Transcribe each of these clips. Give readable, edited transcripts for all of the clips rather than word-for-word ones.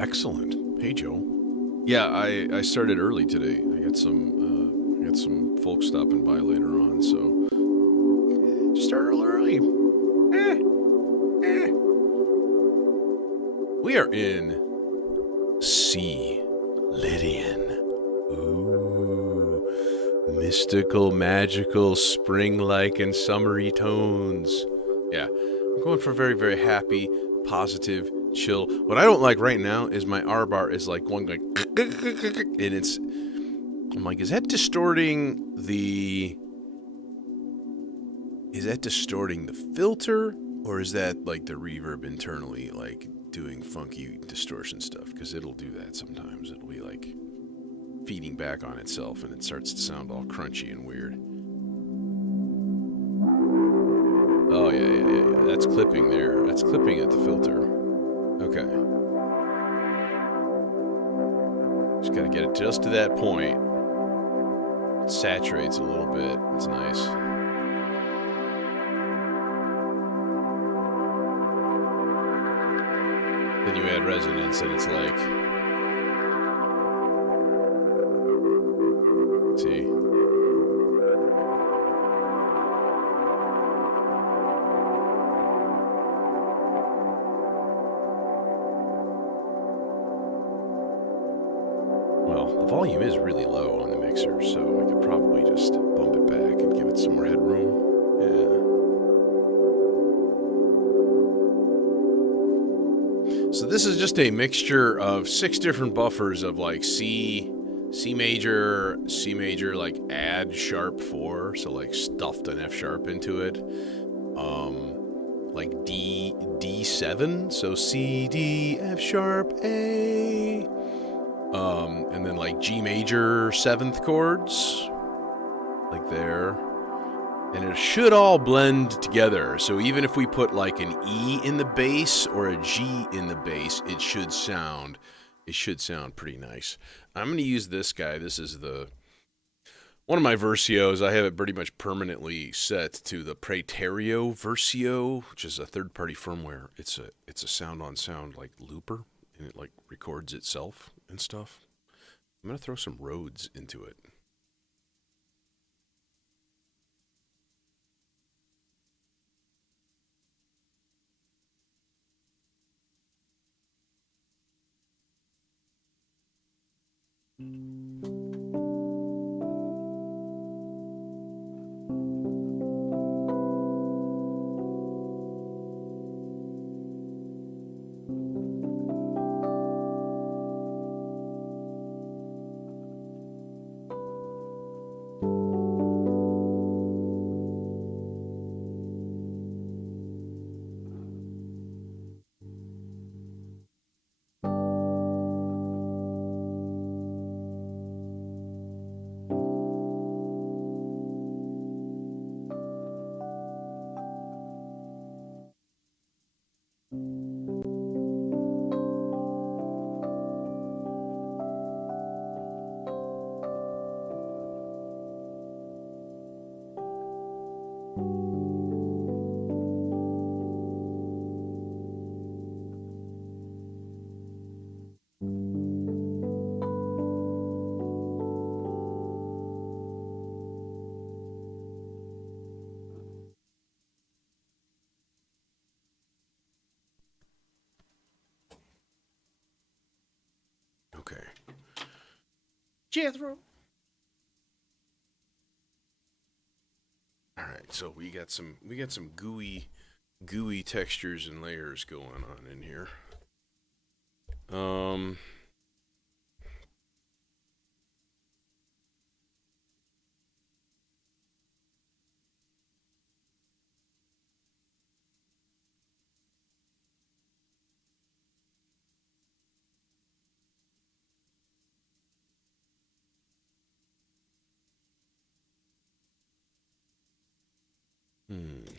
Excellent. Hey, Joe. Yeah, I started early today. I got some folks stopping by later on, so just started a little early. Eh, eh. We are in C. Lydian. Ooh, mystical, magical, spring-like, and summery tones. Yeah, I'm going for very, very happy, positive, chill. What I don't like right now is my R bar is like going like, and it's. I'm like, is that distorting the? Is that distorting the filter, or is that like the reverb internally, like doing funky distortion stuff? Because it'll do that sometimes. It'll be like feeding back on itself, and it starts to sound all crunchy and weird. Oh yeah. That's clipping there. That's clipping at the filter. Okay. Just gotta get it just to that point. It saturates a little bit. It's nice. Then you add resonance, and it's like, see. Well, the volume is really low on the mixer, so I could probably just bump it back and give it some more headroom. Yeah. So this is just a mixture of 6 different buffers of like C major, like add sharp 4, so like stuffed an F sharp into it. Like D7, so C, D, F sharp, A. And then like G major 7th chords, like there. And it should all blend together. So even if we put like an E in the bass or a G in the bass, it should sound pretty nice. I'm going to use this guy. This is one of my Versios. I have it pretty much permanently set to the Praeterio Versio, which is a third-party firmware. It's a sound-on-sound like looper, and it like records itself and stuff. I'm going to throw some Rhodes into it. Okay. Jethro. All right, so we got some gooey textures and layers going on in here.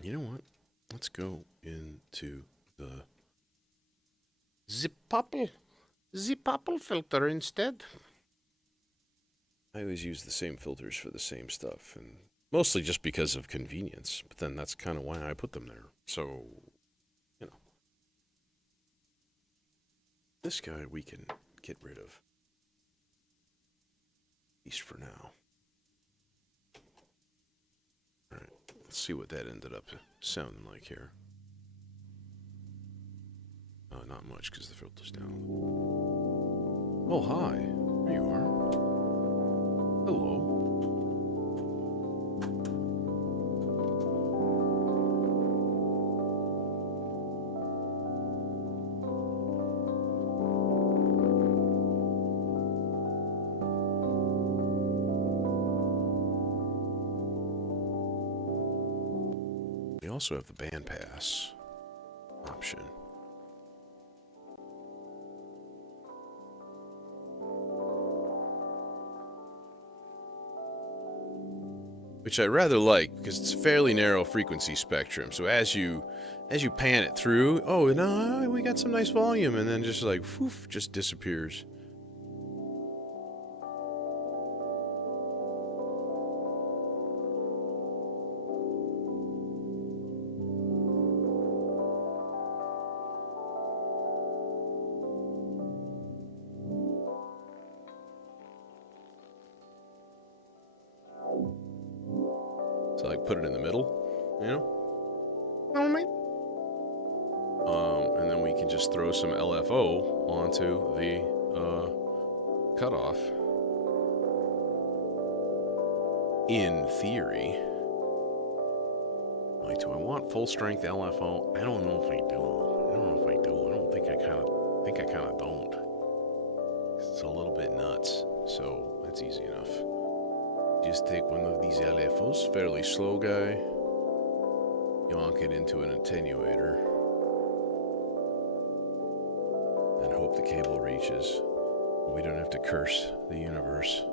You know what? Let's go into the zip-popple filter instead. I always use the same filters for the same stuff, and mostly just because of convenience. But then that's kind of why I put them there. So, you know. This guy we can get rid of, at least for now. Alright, let's see what that ended up sounding like here. Not much, because the filter's down. Oh, hi. There you are. Hello. We also have the bandpass option. Which I rather like, because it's a fairly narrow frequency spectrum. So as you pan it through, oh no, we got some nice volume, and then just like whoof, just disappears. So like put it in the middle, you know? And then we can just throw some LFO onto the cutoff. In theory. Like, do I want full strength LFO? I don't know if I do. I don't know if I do. I don't think I kind of don't. It's a little bit nuts, so that's easy enough. Just take one of these LFOs, fairly slow guy, yonk it into an attenuator, and hope the cable reaches. We don't have to curse the universe.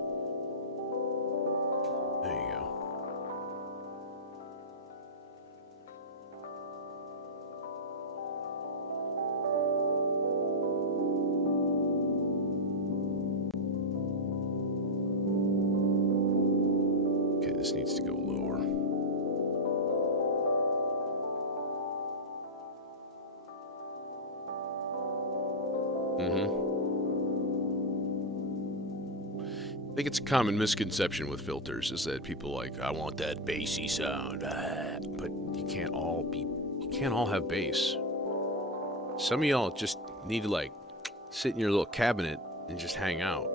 There you go. Okay, this needs to go lower. I think it's a common misconception with filters is that people like, I want that bassy sound, but you can't all have bass. Some of y'all just need to like sit in your little cabinet and just hang out.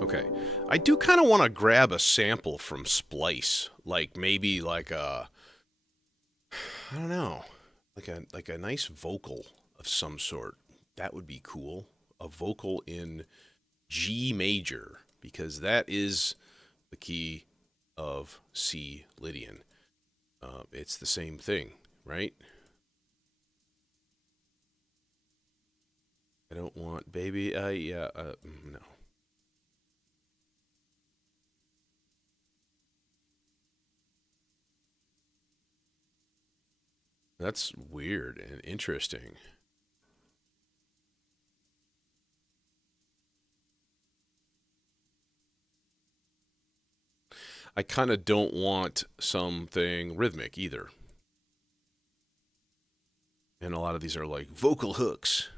Okay, I do kind of want to grab a sample from Splice, like maybe like a, I don't know, like a nice vocal of some sort. That would be cool. A vocal in G major, because that is the key of C Lydian. It's the same thing, right? I don't want baby. No. That's weird and interesting. I kind of don't want something rhythmic either. And a lot of these are like vocal hooks.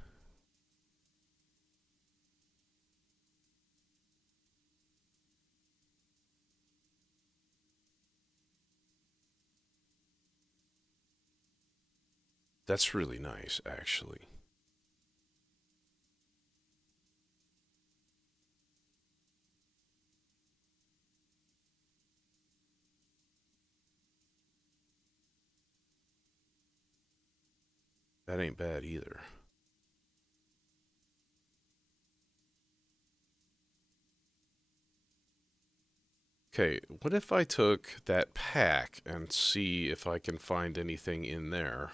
That's really nice, actually. That ain't bad either. Okay, what if I took that pack and see if I can find anything in there?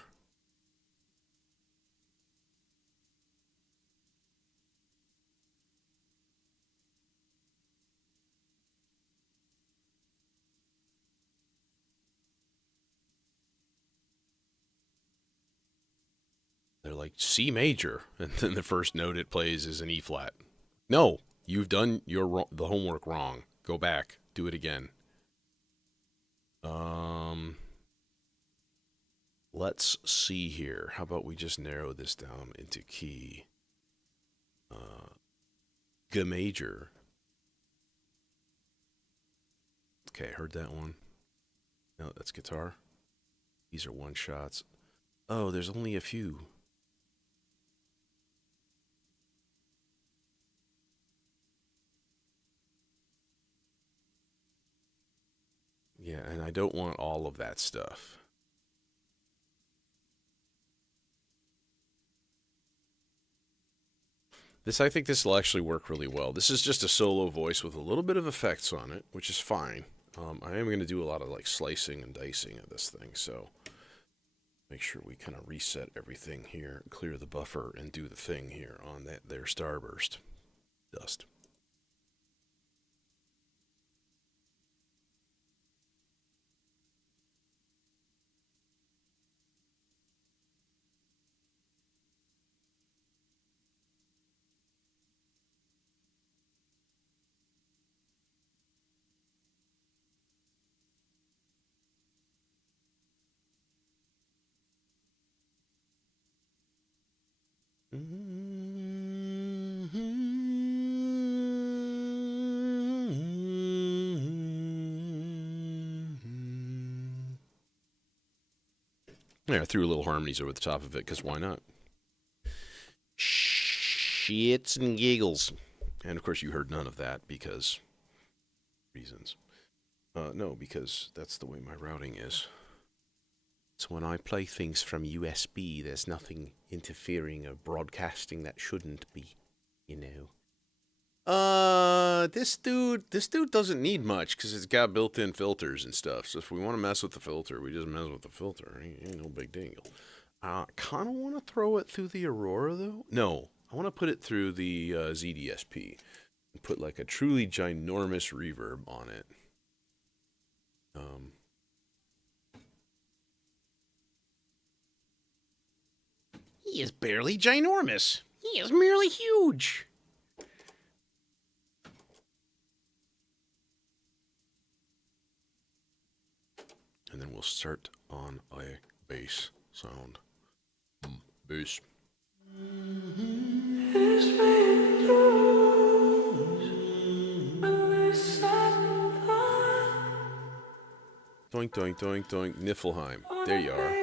They're like C major, and then the first note it plays is an E flat. No, you've done the homework wrong. Go back, do it again. Let's see here. How about we just narrow this down into key G major. Okay, heard that one. No, that's guitar. These are one shots. Oh, there's only a few. Yeah, and I don't want all of that stuff. I think this will actually work really well. This is just a solo voice with a little bit of effects on it, which is fine. I am going to do a lot of like slicing and dicing of this thing, so make sure we kind of reset everything here, clear the buffer, and do the thing here on that there starburst dust. Yeah, I threw little harmonies over the top of it, because why not? Shits and giggles. And of course you heard none of that, because reasons. No, because that's the way my routing is. So when I play things from USB, there's nothing interfering or broadcasting that shouldn't be, you know. This dude doesn't need much because it's got built-in filters and stuff. So if we want to mess with the filter, we just mess with the filter. Ain't no big deal. I kind of want to throw it through the Aurora though. No, I want to put it through the ZDSP and put like a truly ginormous reverb on it. He is barely ginormous. He is merely huge. And then we'll start on a bass sound. Bass. Doink, doink, doink, doink, Niflheim. There you are.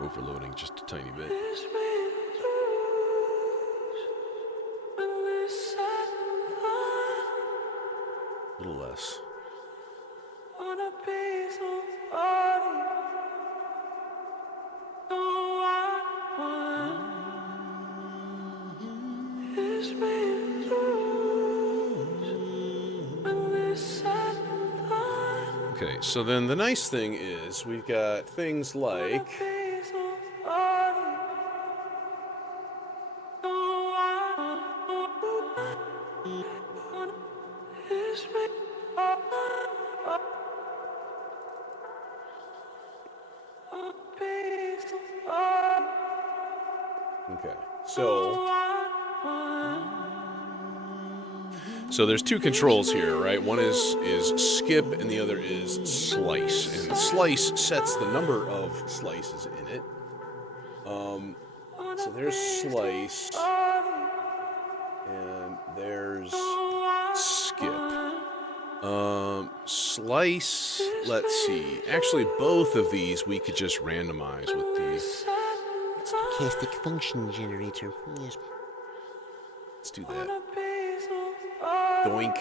We're overloading just a tiny bit. A little less. Okay, so then the nice thing is we've got things like So there's two controls here, right? One is skip and the other is slice. And slice sets the number of slices in it. So there's slice and there's skip. Slice, let's see. Actually, both of these we could just randomize with the stochastic function generator. Yes. Let's do that. Doink.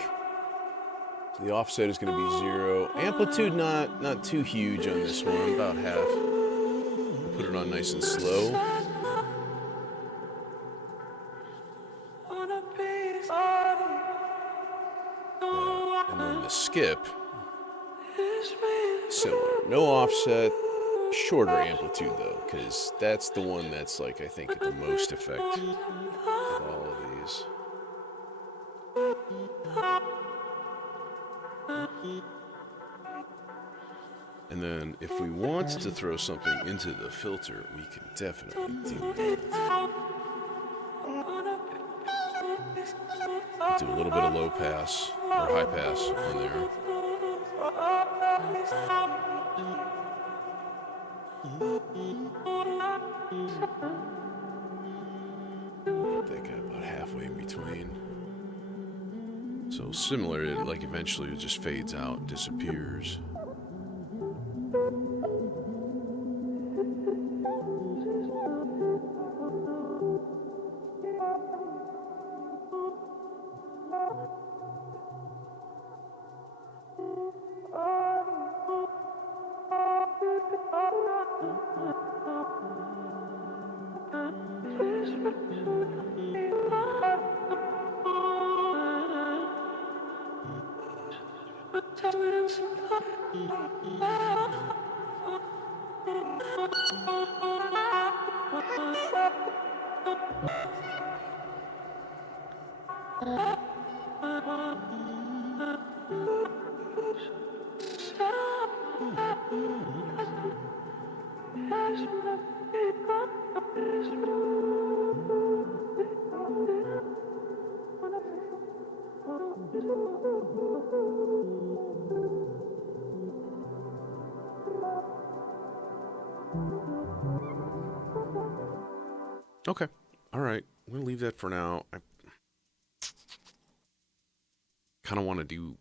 So the offset is going to be 0. Amplitude not too huge on this one, about half. We'll put it on nice and slow. Yeah. And then the skip, similar. No offset, shorter amplitude though, because that's the one that's like, I think, the most effect of all of these. And then if we want to throw something into the filter, we can definitely do that. Do a little bit of low pass or high pass on there. Put that guy about halfway in between. So similar, like eventually it just fades out, disappears. Okay. All right. I'm going to leave that for now. I kind of want to do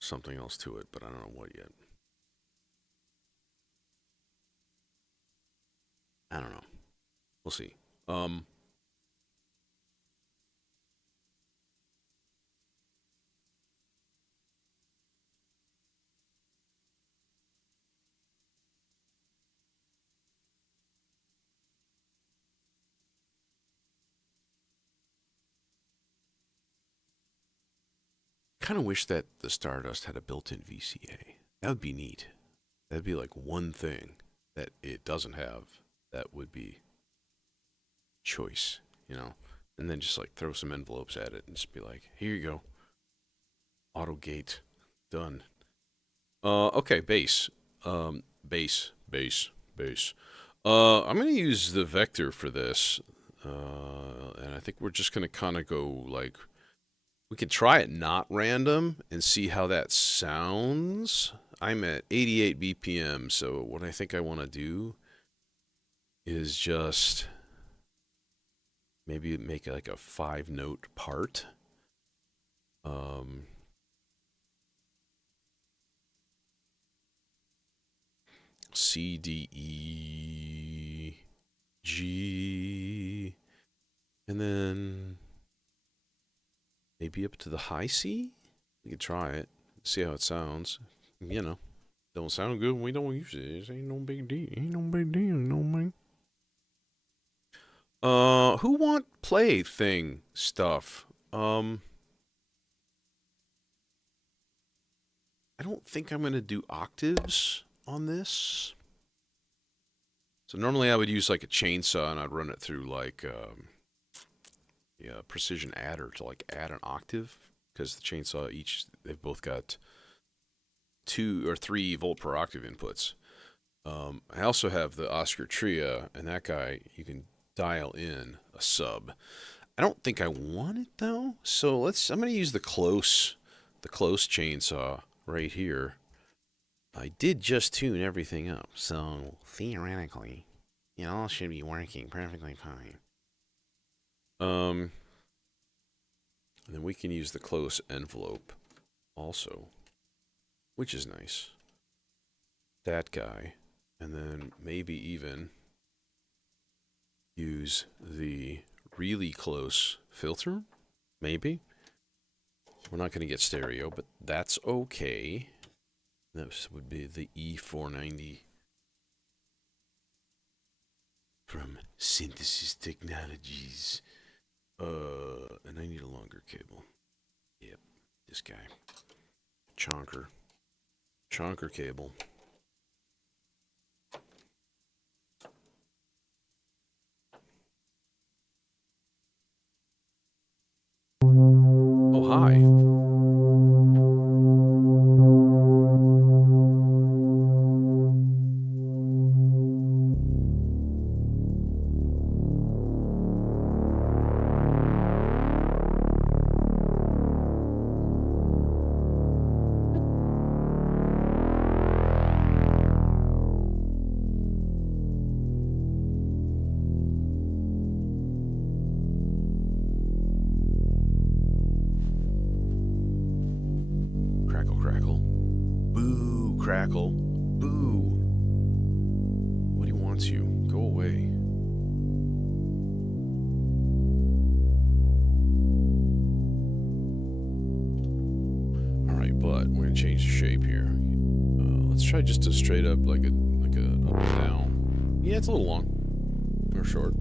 something else to it, but I don't know what yet. I don't know. We'll see. Kind of wish that the Stardust had a built-in VCA. That would be neat. That'd be like one thing that it doesn't have that would be choice, you know? And then just like throw some envelopes at it and just be like, here you go. Auto gate. Done. Okay, bass. Bass. I'm going to use the vector for this. And I think we're just going to kind of go like, we could try it not random and see how that sounds. I'm at 88 BPM, so what I think I want to do is just maybe make like a 5-note part. C, D, E, G, and then maybe up to the high C? We could try it, see how it sounds. You know, don't sound good when we don't use it. It ain't no big deal. No man. Who want plaything stuff? I don't think I'm gonna do octaves on this. So normally I would use like a chainsaw and I'd run it through like precision adder to like add an octave, because the chainsaw they've both got 2 or 3 volt per octave inputs. I also have the Oscar Tria, and that guy you can dial in a sub. I don't think I want it though, so I'm gonna use the close chainsaw right here. I did just tune everything up, so theoretically, it all should be working perfectly fine. And then we can use the close envelope also, which is nice. That guy, and then maybe even use the really close filter, maybe. We're not going to get stereo, but that's okay. This would be the E490 from Synthesis Technologies. And I need a cable. Yep, this guy. Chonker. Chonker cable. Oh, hi. Crackle, crackle. Boo, crackle. Boo. Nobody wants you. Go away. Alright, but we're gonna change the shape here. Let's try just a straight up like a up and down. Yeah, it's a little long. Or short.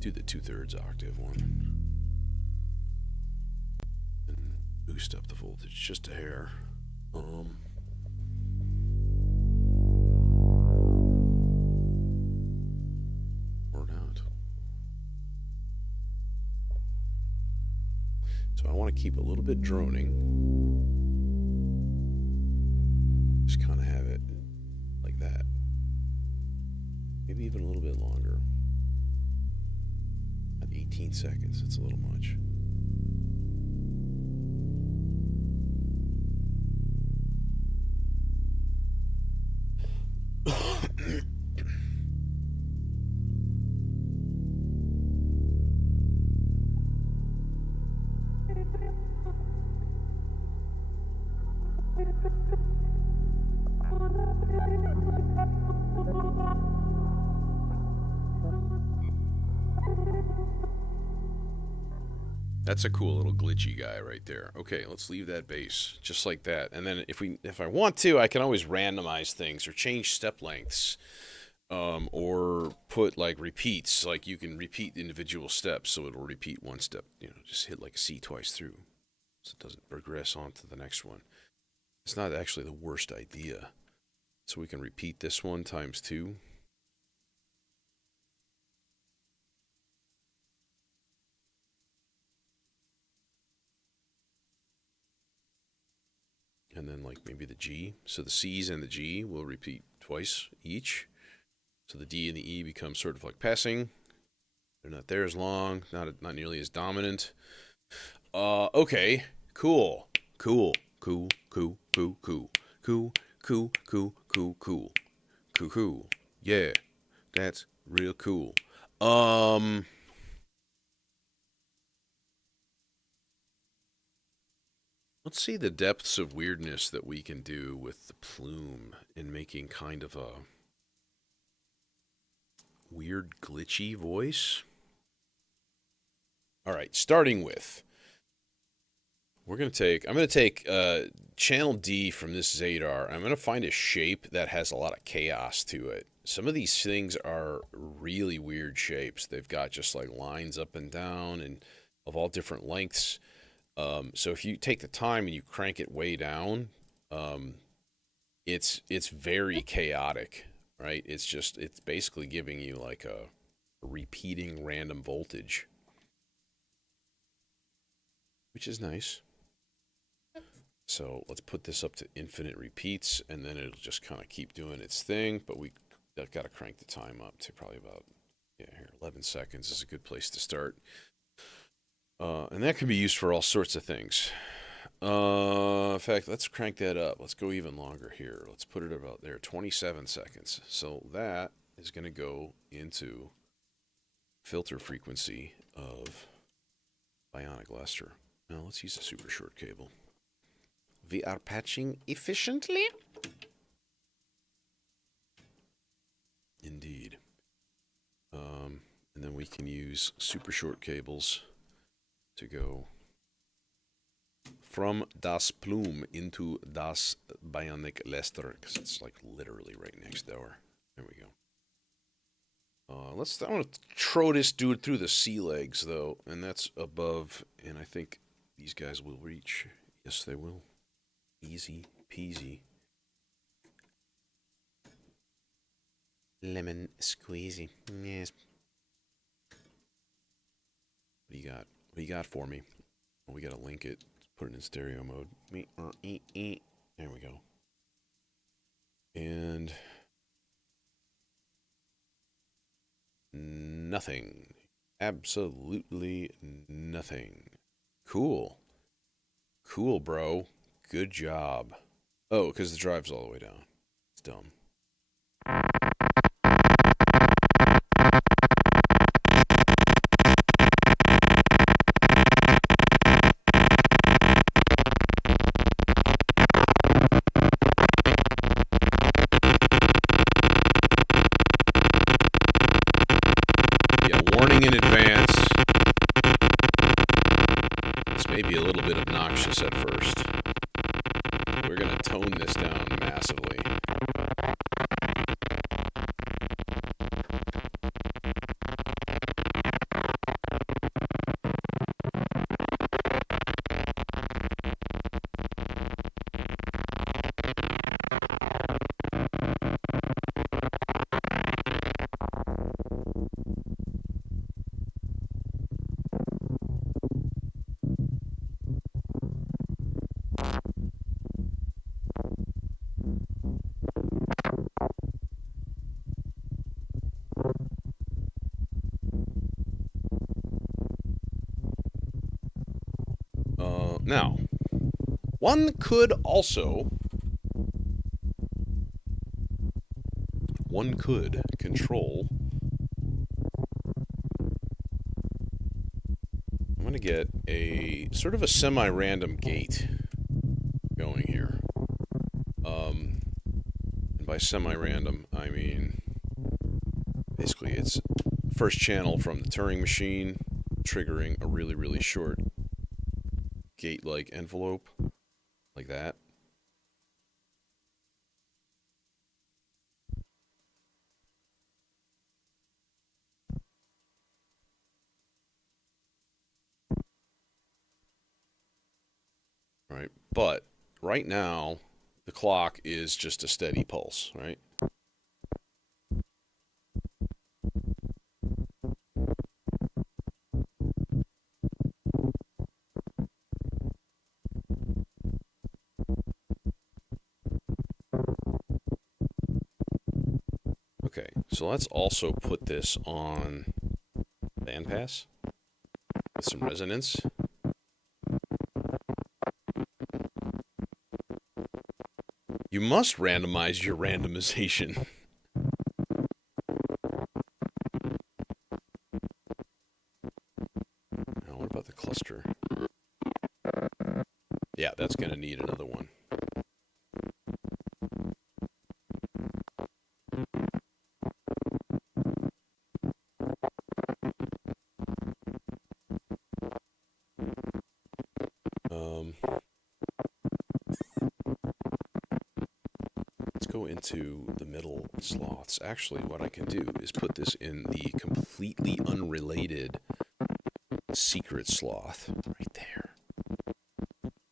Do the 2/3 octave one. And boost up the voltage just a hair. Or not. So I want to keep a little bit droning. Just kind of have it like that. Maybe even a little bit longer. At 18 seconds, it's a little much. That's a cool little glitchy guy right there. Okay, let's leave that bass just like that. And then if I want to, I can always randomize things or change step lengths, or put like repeats. Like you can repeat individual steps, so it'll repeat one step. You know, just hit like a C twice through, so it doesn't progress on to the next one. It's not actually the worst idea. So we can repeat this one times 2. And then like maybe the G. So the C's and the G will repeat twice each. So the D and the E become sort of like passing. They're not there as long, not nearly as dominant. Okay, cool. Cool. Cool, cool, cool, cool. Cool, cool, cool, cool, cool. Cool, cool. Yeah, that's real cool. Let's see the depths of weirdness that we can do with the plume in making kind of a weird glitchy voice. All right, starting with, I'm going to take channel D from this Zadar. I'm going to find a shape that has a lot of chaos to it. Some of these things are really weird shapes. They've got just like lines up and down and of all different lengths. So if you take the time and you crank it way down, it's very chaotic, right? It's basically giving you like a repeating random voltage, which is nice. So let's put this up to infinite repeats, and then it'll just kind of keep doing its thing. But we got to crank the time up to probably about 11 seconds is a good place to start. And that can be used for all sorts of things. In fact, let's crank that up. Let's go even longer here. Let's put it about there, 27 seconds. So that is going to go into filter frequency of bionic luster. Now let's use a super short cable. We are patching efficiently. Indeed. we can use super short cables to go from Das Plume into Das Bionic Lester, because it's like literally right next door. There we go. I want to throw this dude through the sea legs, though, and that's above, and I think these guys will reach. Yes, they will. Easy peasy. Lemon squeezy. Yes. What do you got? What do you got for me? Well, we gotta link it. Put it in stereo mode. There we go. And nothing. Absolutely nothing. Cool. Cool, bro. Good job. Oh, because the drive's all the way down. It's dumb. Warning in advance. This may be a little bit obnoxious at first. We're going to tone this down massively. Now, one could control. I'm going to get a sort of a semi-random gate going here. And by semi-random, I mean basically it's first channel from the Turing machine triggering a really, really short gate-like envelope, like that. Right, but right now, the clock is just a steady pulse, right? Okay, so let's also put this on bandpass with some resonance. You must randomize your randomization. Now, what about the cluster? Yeah, that's going to need another one. Let's go into the middle slots. Actually, what I can do is put this in the completely unrelated secret sloth right there.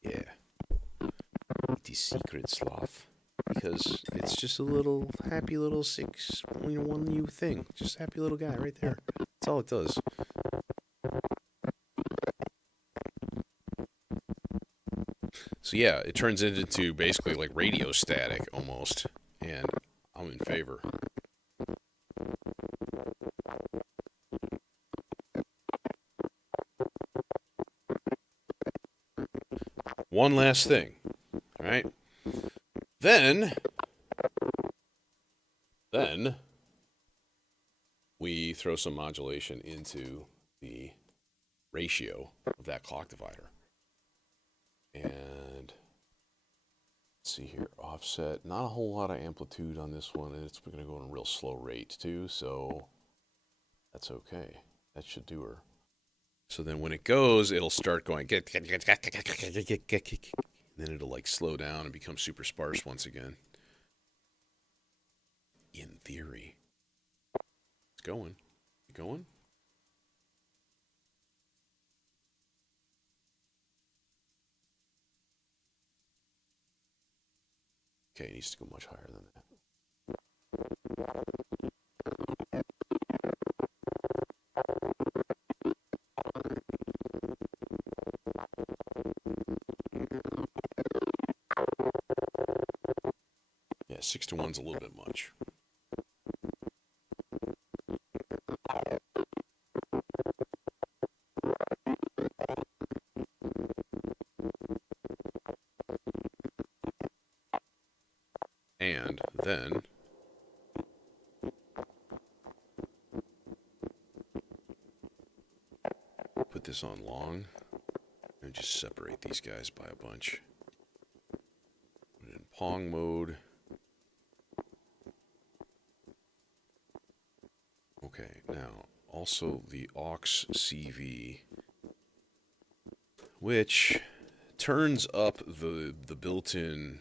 Yeah. The secret sloth. Because it's just a little happy little 6.1U thing. Just a happy little guy right there. That's all it does. So yeah, it turns it into basically like radio static almost, and I'm in favor. One last thing, all right? Then we throw some modulation into the ratio of that clock divider. And let's see here, offset, not a whole lot of amplitude on this one, and it's going to go in a real slow rate too, so that's okay. That should do her. So then when it goes, it'll start going, and then it'll like slow down and become super sparse once again. In theory. It's going. Going? Okay, it needs to go much higher than that. Yeah, 6 to 1's a little bit much. And then put this on long and just separate these guys by a bunch. Put it in Pong mode. Okay, now also the aux CV, which turns up the built-in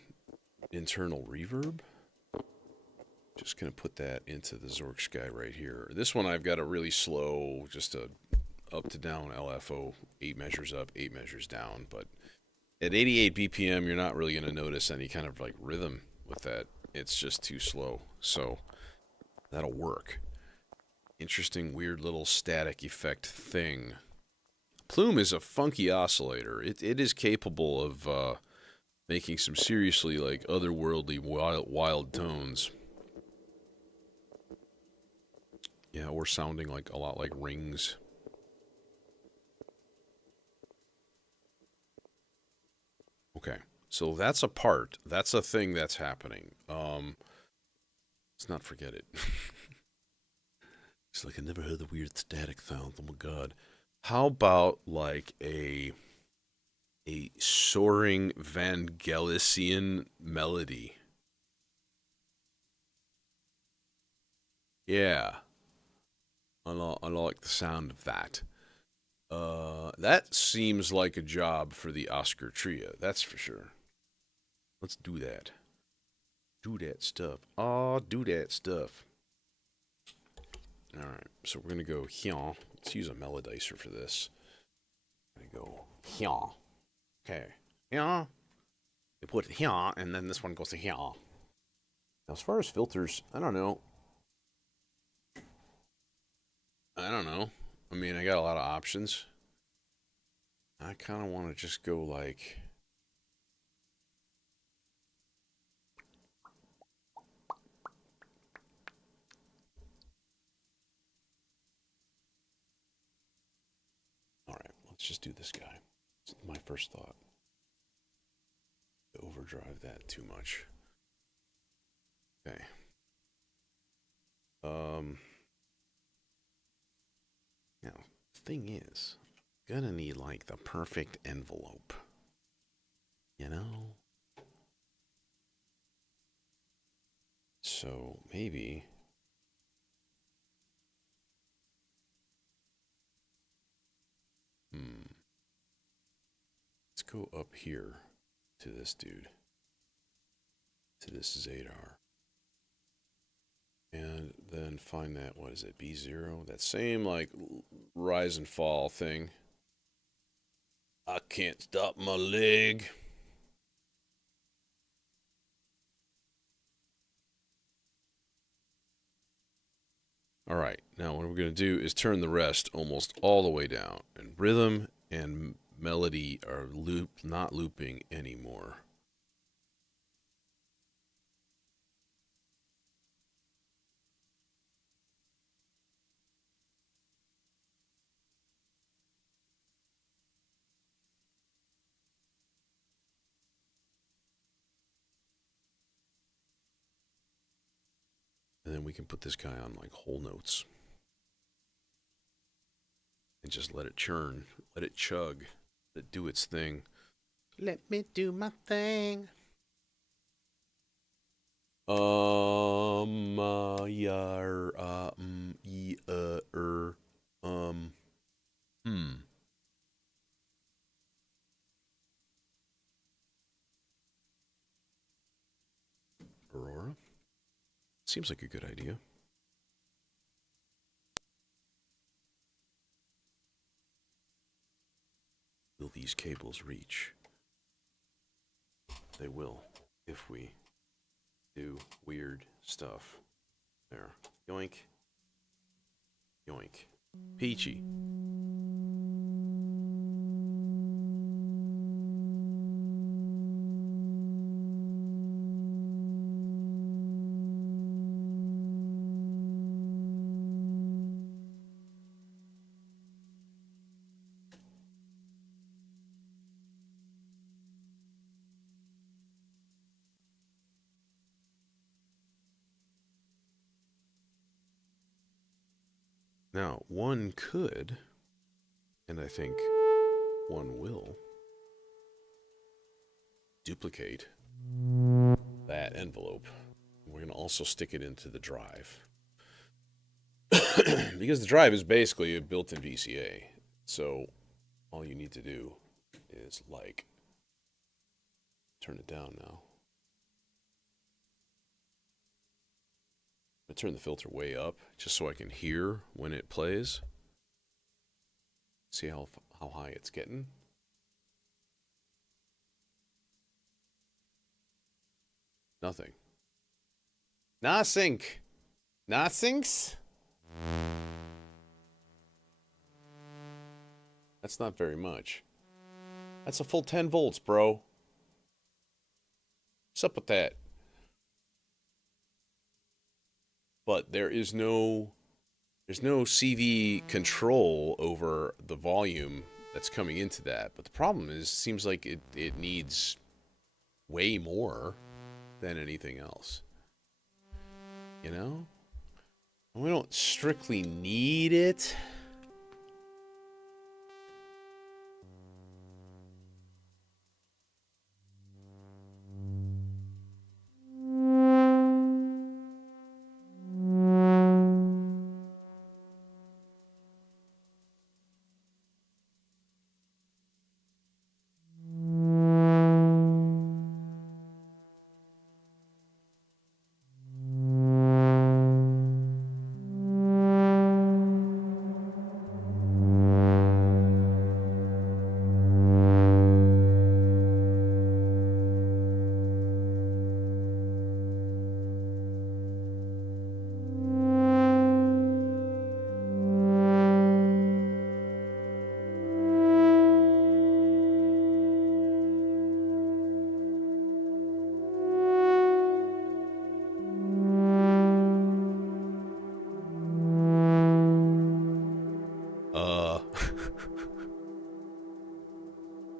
internal reverb. Just gonna put that into the Zork guy right here. This one I've got a really slow, just a up to down LFO, 8 measures up, 8 measures down. But at 88 BPM, you're not really gonna notice any kind of like rhythm with that. It's just too slow. So that'll work. Interesting, weird little static effect thing. Plume is a funky oscillator. It is capable of making some seriously like otherworldly wild tones. Yeah, or sounding like a lot like rings. Okay, so that's a part. That's a thing that's happening. Let's not forget it. It's like I never heard the weird static sound. Oh my god. How about like a soaring Vangelisian melody? Yeah. I like the sound of that. That seems like a job for the Oscar Trio, that's for sure. Let's do that. Do that stuff. Oh, do that stuff. Alright, so we're gonna go here. Let's use a melodizer for this. I'm gonna go here. Okay. Here. We put it here, and then this one goes to here. Now, as far as filters, I don't know. I mean, I got a lot of options. I kind of want to just go like... Alright, let's just do this guy. It's my first thought. Overdrive that too much. Okay. Now, thing is, gonna need like the perfect envelope. You know? So maybe let's go up here to this dude. To this Zadar. And then find that, what is it, B0? That same like rise and fall thing. I can't stop my leg. All right, now what we're going to do is turn the rest almost all the way down. And rhythm and melody are not looping anymore. And then we can put this guy on like whole notes. And just let it churn, let it chug, let it do its thing. Let me do my thing. Yeah, Aurora? Seems like a good idea. Will these cables reach? They will, if we do weird stuff. There. Yoink. Yoink. Peachy. Now, one could, and I think one will, duplicate that envelope. We're going to also stick it into the drive. Because the drive is basically a built-in VCA. So all you need to do is, like, turn it down now. I turn the filter way up just so I can hear when it plays. See how high it's getting. Nothing. Nothing. Nothings. That's not very much. That's a full 10 volts, bro. What's up with that? But there's no CV control over the volume that's coming into that. But the problem is, it seems like it needs way more than anything else. You know? We don't strictly need it.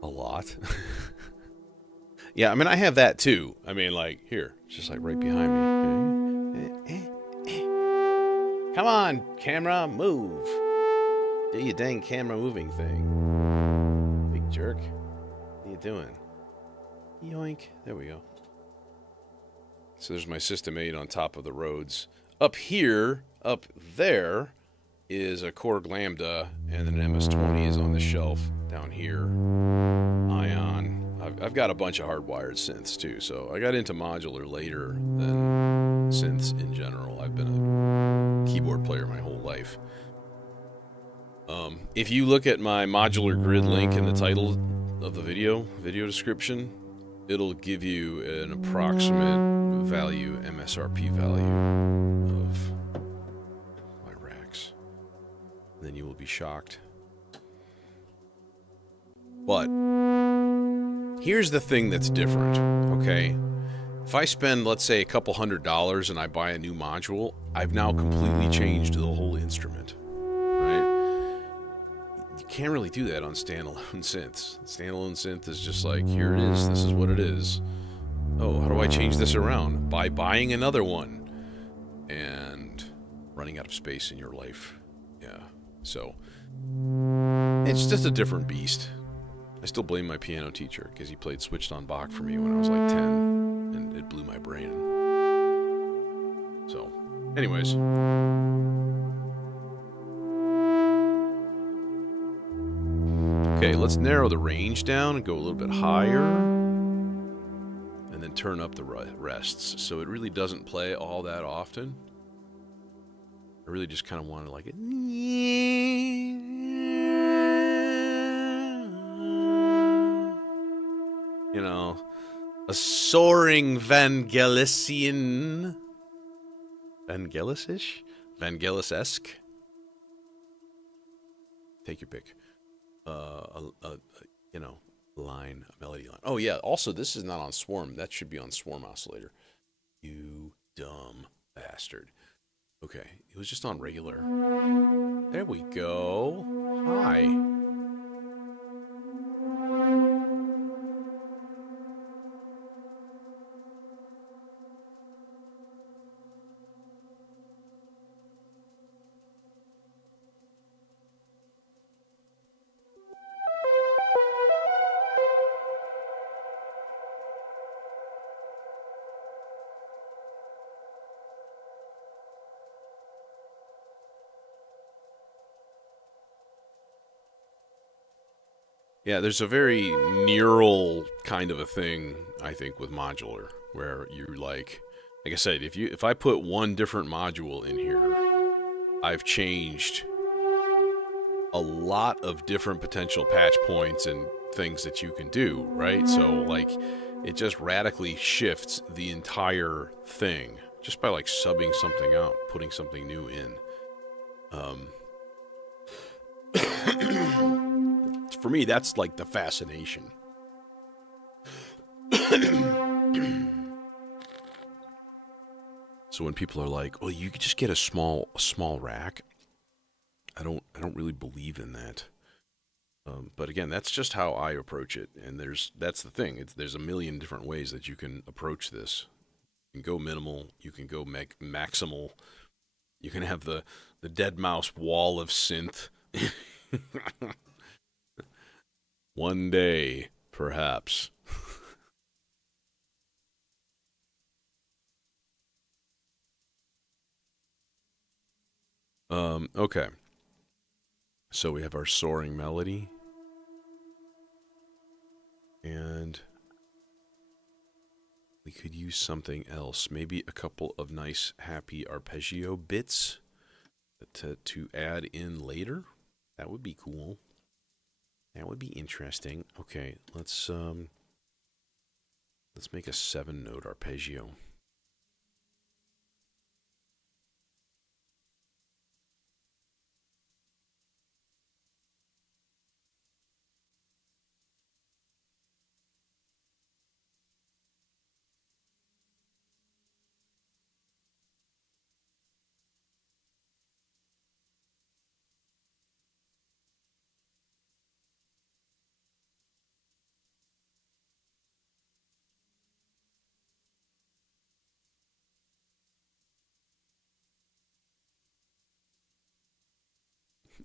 A lot. Yeah, I mean, I have that too. I mean, like, here, it's just like right behind me. Come on, camera, move. Do your dang camera moving thing. Big jerk. What are you doing? Yoink. There we go. So there's my System 8 on top of the Rhodes. Up here, up there, is a Korg Lambda, and then an MS-20 is on the shelf down here. Ion. I've got a bunch of hardwired synths too, so I got into modular later than synths in general. I've been a keyboard player my whole life. If you look at my modular grid link in the title of the video description, it'll give you an approximate value, MSRP value of my racks. Then you will be shocked. But here's the thing that's different, okay? If I spend, let's say, a couple $100 and I buy a new module, I've now completely changed the whole instrument, right? You can't really do that on standalone synths. Standalone synth is just like, here it is, this is what it is. Oh, how do I change this around? By buying another one and running out of space in your life. Yeah, so it's just a different beast. I still blame my piano teacher because he played Switched on Bach for me when I was like 10, and it blew my brain. So, anyways. Okay, let's narrow the range down and go a little bit higher. And then turn up the rests. So it really doesn't play all that often. I really just kind of wanted like it. You know, a soaring Vangelisian. Vangelis-ish? Vangelis-esque? Take your pick. You know, line, a melody line. Oh yeah, also this is not on Swarm. That should be on Swarm Oscillator. You dumb bastard. Okay, it was just on regular. There we go. Hi. Yeah, there's a very neural kind of a thing, I think, with modular, where you're like I said, if I put one different module in here, I've changed a lot of different potential patch points and things that you can do, right? So like it just radically shifts the entire thing just by like subbing something out, putting something new in. For me, that's like the fascination. So when people are like, "Well, you could just get a small rack," I don't really believe in that. But again, that's just how I approach it, and that's the thing. There's a million different ways that you can approach this. You can go minimal. You can go maximal. You can have the dead mouse wall of synth. One day, perhaps. Okay. So we have our soaring melody. And we could use something else. Maybe a couple of nice, happy arpeggio bits to add in later. That would be cool. That would be interesting. Okay, let's make a 7-note arpeggio.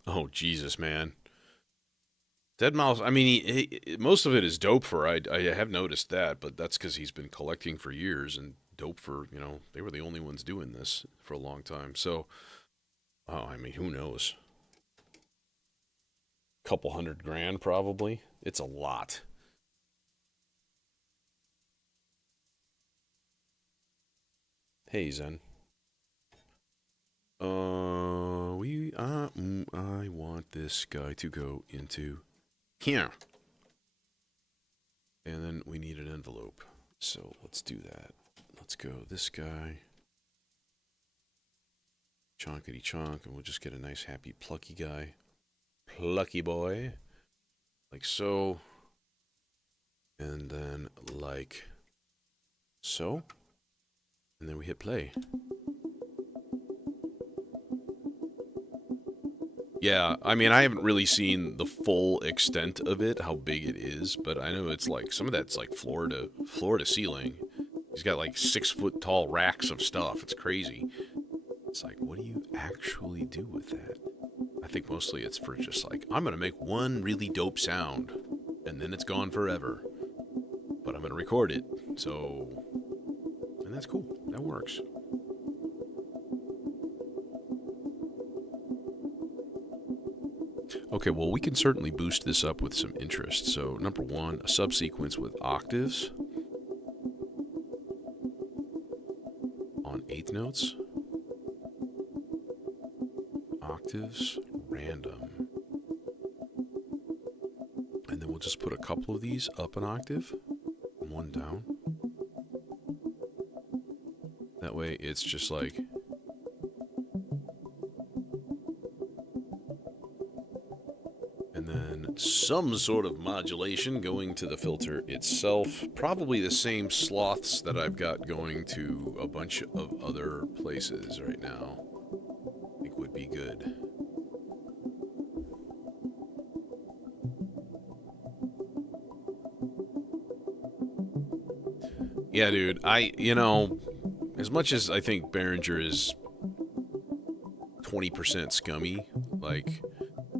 Oh, Jesus, man. Dead Mouse, I mean, most of it is dope for, I have noticed that, but that's because he's been collecting for years, and dope for, they were the only ones doing this for a long time. So, oh, I mean, who knows? Couple $100,000 probably. It's a lot. Hey, Zen. I want this guy to go into here. And then we need an envelope. So let's do that. Let's go this guy. Chonkity chonk, and we'll just get a nice happy plucky guy. Plucky boy. Like so. And then like so. And then we hit play. Yeah, I mean, I haven't really seen the full extent of it, how big it is, but I know it's like, some of that's like floor to ceiling. He's got like 6-foot tall racks of stuff. It's crazy. It's like, what do you actually do with that? I think mostly it's for just like, I'm going to make one really dope sound, and then it's gone forever. But I'm going to record it, so... And that's cool. That works. Okay, well, we can certainly boost this up with some interest. So, number one, a subsequence with octaves on eighth notes. Octaves, random. And then we'll just put a couple of these up an octave and one down. That way it's just like... And then some sort of modulation going to the filter itself. Probably the same sloths that I've got going to a bunch of other places right now. I think would be good. Yeah, dude, you know, as much as I think Behringer is 20% scummy, like,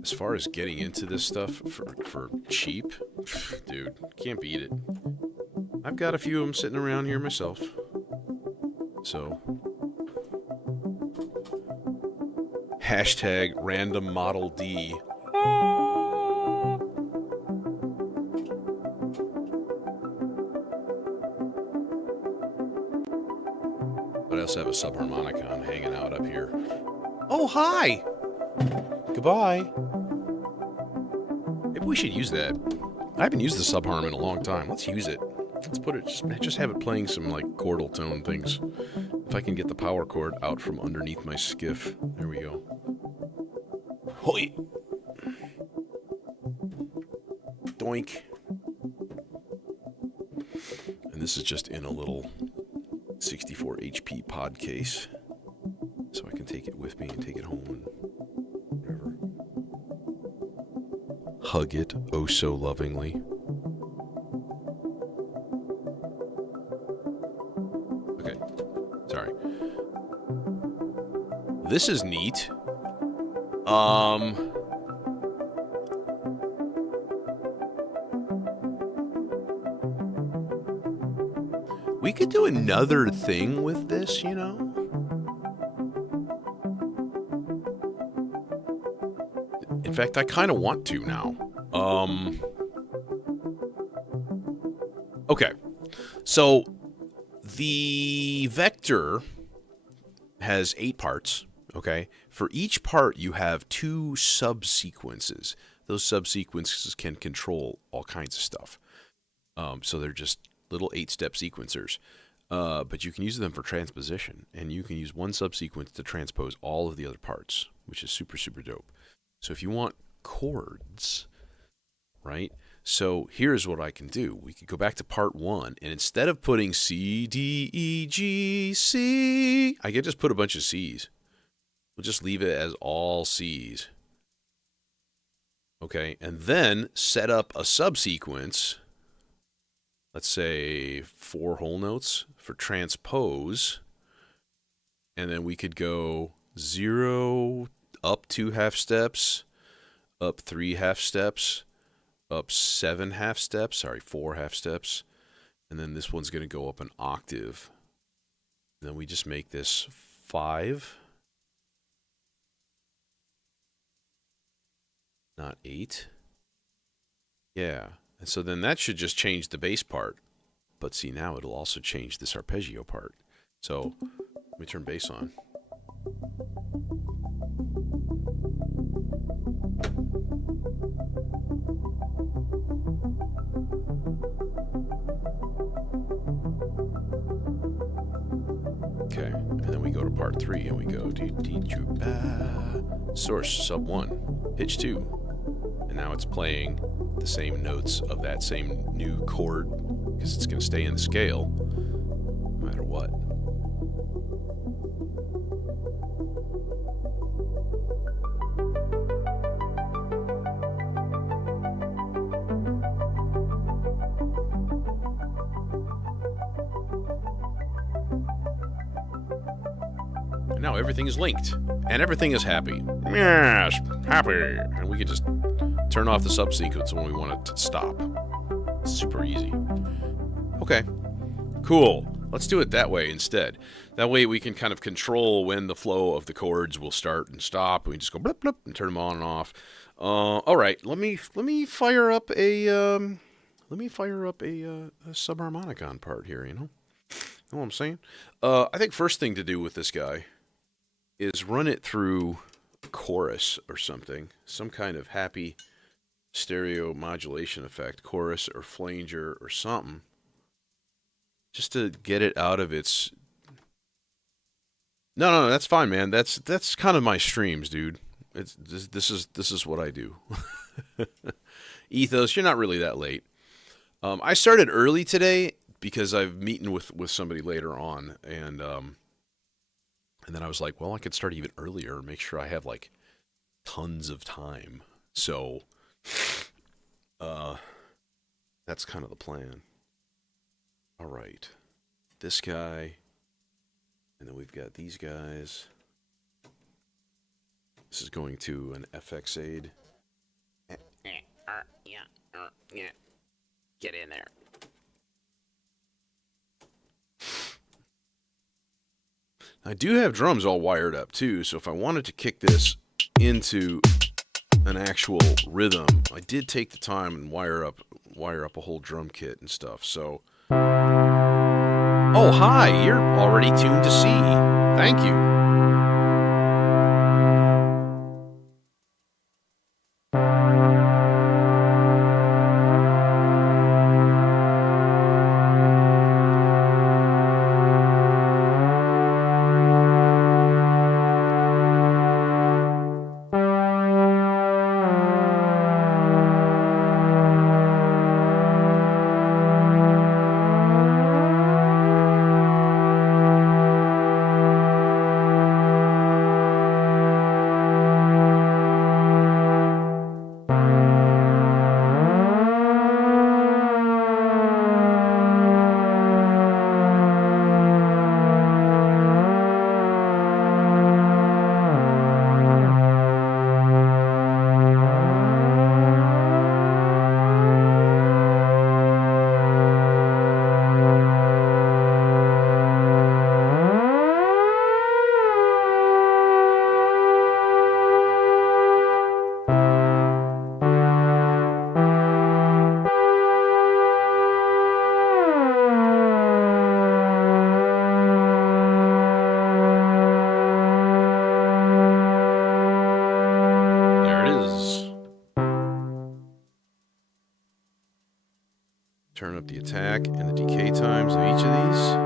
as far as getting into this stuff for cheap, dude, can't beat it. I've got a few of them sitting around here myself. So, hashtag random model D. But I also have a subharmonicon hanging out up here. Oh, hi! Goodbye. Maybe we should use that. I haven't used the subharm in a long time. Let's use it. Let's put it, just have it playing some, like, chordal tone things. If I can get the power cord out from underneath my skiff. There we go. Hoi! Doink. And this is just in a little 64 HP pod case. So I can take it with me and take it home and whatever. Hug it oh so lovingly. Okay, sorry. This is neat. We could do another thing with this, you know? In fact, I kind of want to now. Okay. So, the vector has 8 parts, okay? For each part, you have 2 subsequences. Those subsequences can control all kinds of stuff. So they're just little 8-step sequencers. But you can use them for transposition, and you can use one subsequence to transpose all of the other parts, which is super, super dope. So if you want chords, right? So here's what I can do. We could go back to part 1, and instead of putting C, D, E, G, C, I could just put a bunch of C's. We'll just leave it as all C's. Okay, and then set up a subsequence. Let's say 4 whole notes for transpose. And then we could go 0, up 2 half steps, up 3 half steps, up 7 half steps, sorry, 4 half steps. And then this one's going to go up an octave. And then we just make this 5. Not 8. Yeah. And so then that should just change the bass part. But see, now it'll also change this arpeggio part. So let me turn bass on. Okay, and then we go to part 3 and we go source sub 1, pitch 2. And now it's playing the same notes of that same new chord because it's going to stay in the scale no matter what. And now everything is linked and everything is happy. Yes, happy. And we can just turn off the subsequence when we want it to stop. It's super easy. Okay, cool. Let's do it that way instead. That way we can kind of control when the flow of the chords will start and stop. We just go blip blip and turn them on and off. All right, let me fire up a subharmonicon part here. You know what I'm saying? I think first thing to do with this guy is run it through a chorus or something, some kind of happy stereo modulation effect, chorus or flanger or something. Just to get it out of its... No, that's fine, man. That's kind of my streams, dude. This is what I do. Ethos, you're not really that late. I started early today because I've meeting with somebody later on, and then I was like, well, I could start even earlier and make sure I have like tons of time. So, that's kind of the plan. All right, this guy, and then we've got these guys. This is going to an FX aid. Yeah. Get in there. I do have drums all wired up too, so if I wanted to kick this into an actual rhythm, I did take the time and wire up a whole drum kit and stuff. So, oh hi, you're already tuned to C. Thank you. Turn up the attack and the decay times of each of these.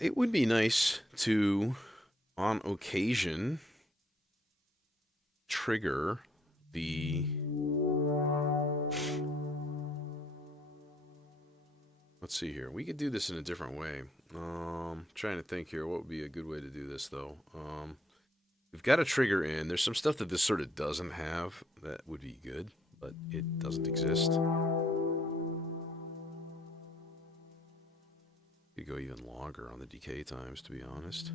It would be nice to, on occasion, trigger the... Let's see here. We could do this in a different way. Trying to think here. What would be a good way to do this, though? We've got a trigger in. There's some stuff that this sort of doesn't have that would be good, but it doesn't exist. Could go even longer on the decay times, to be honest.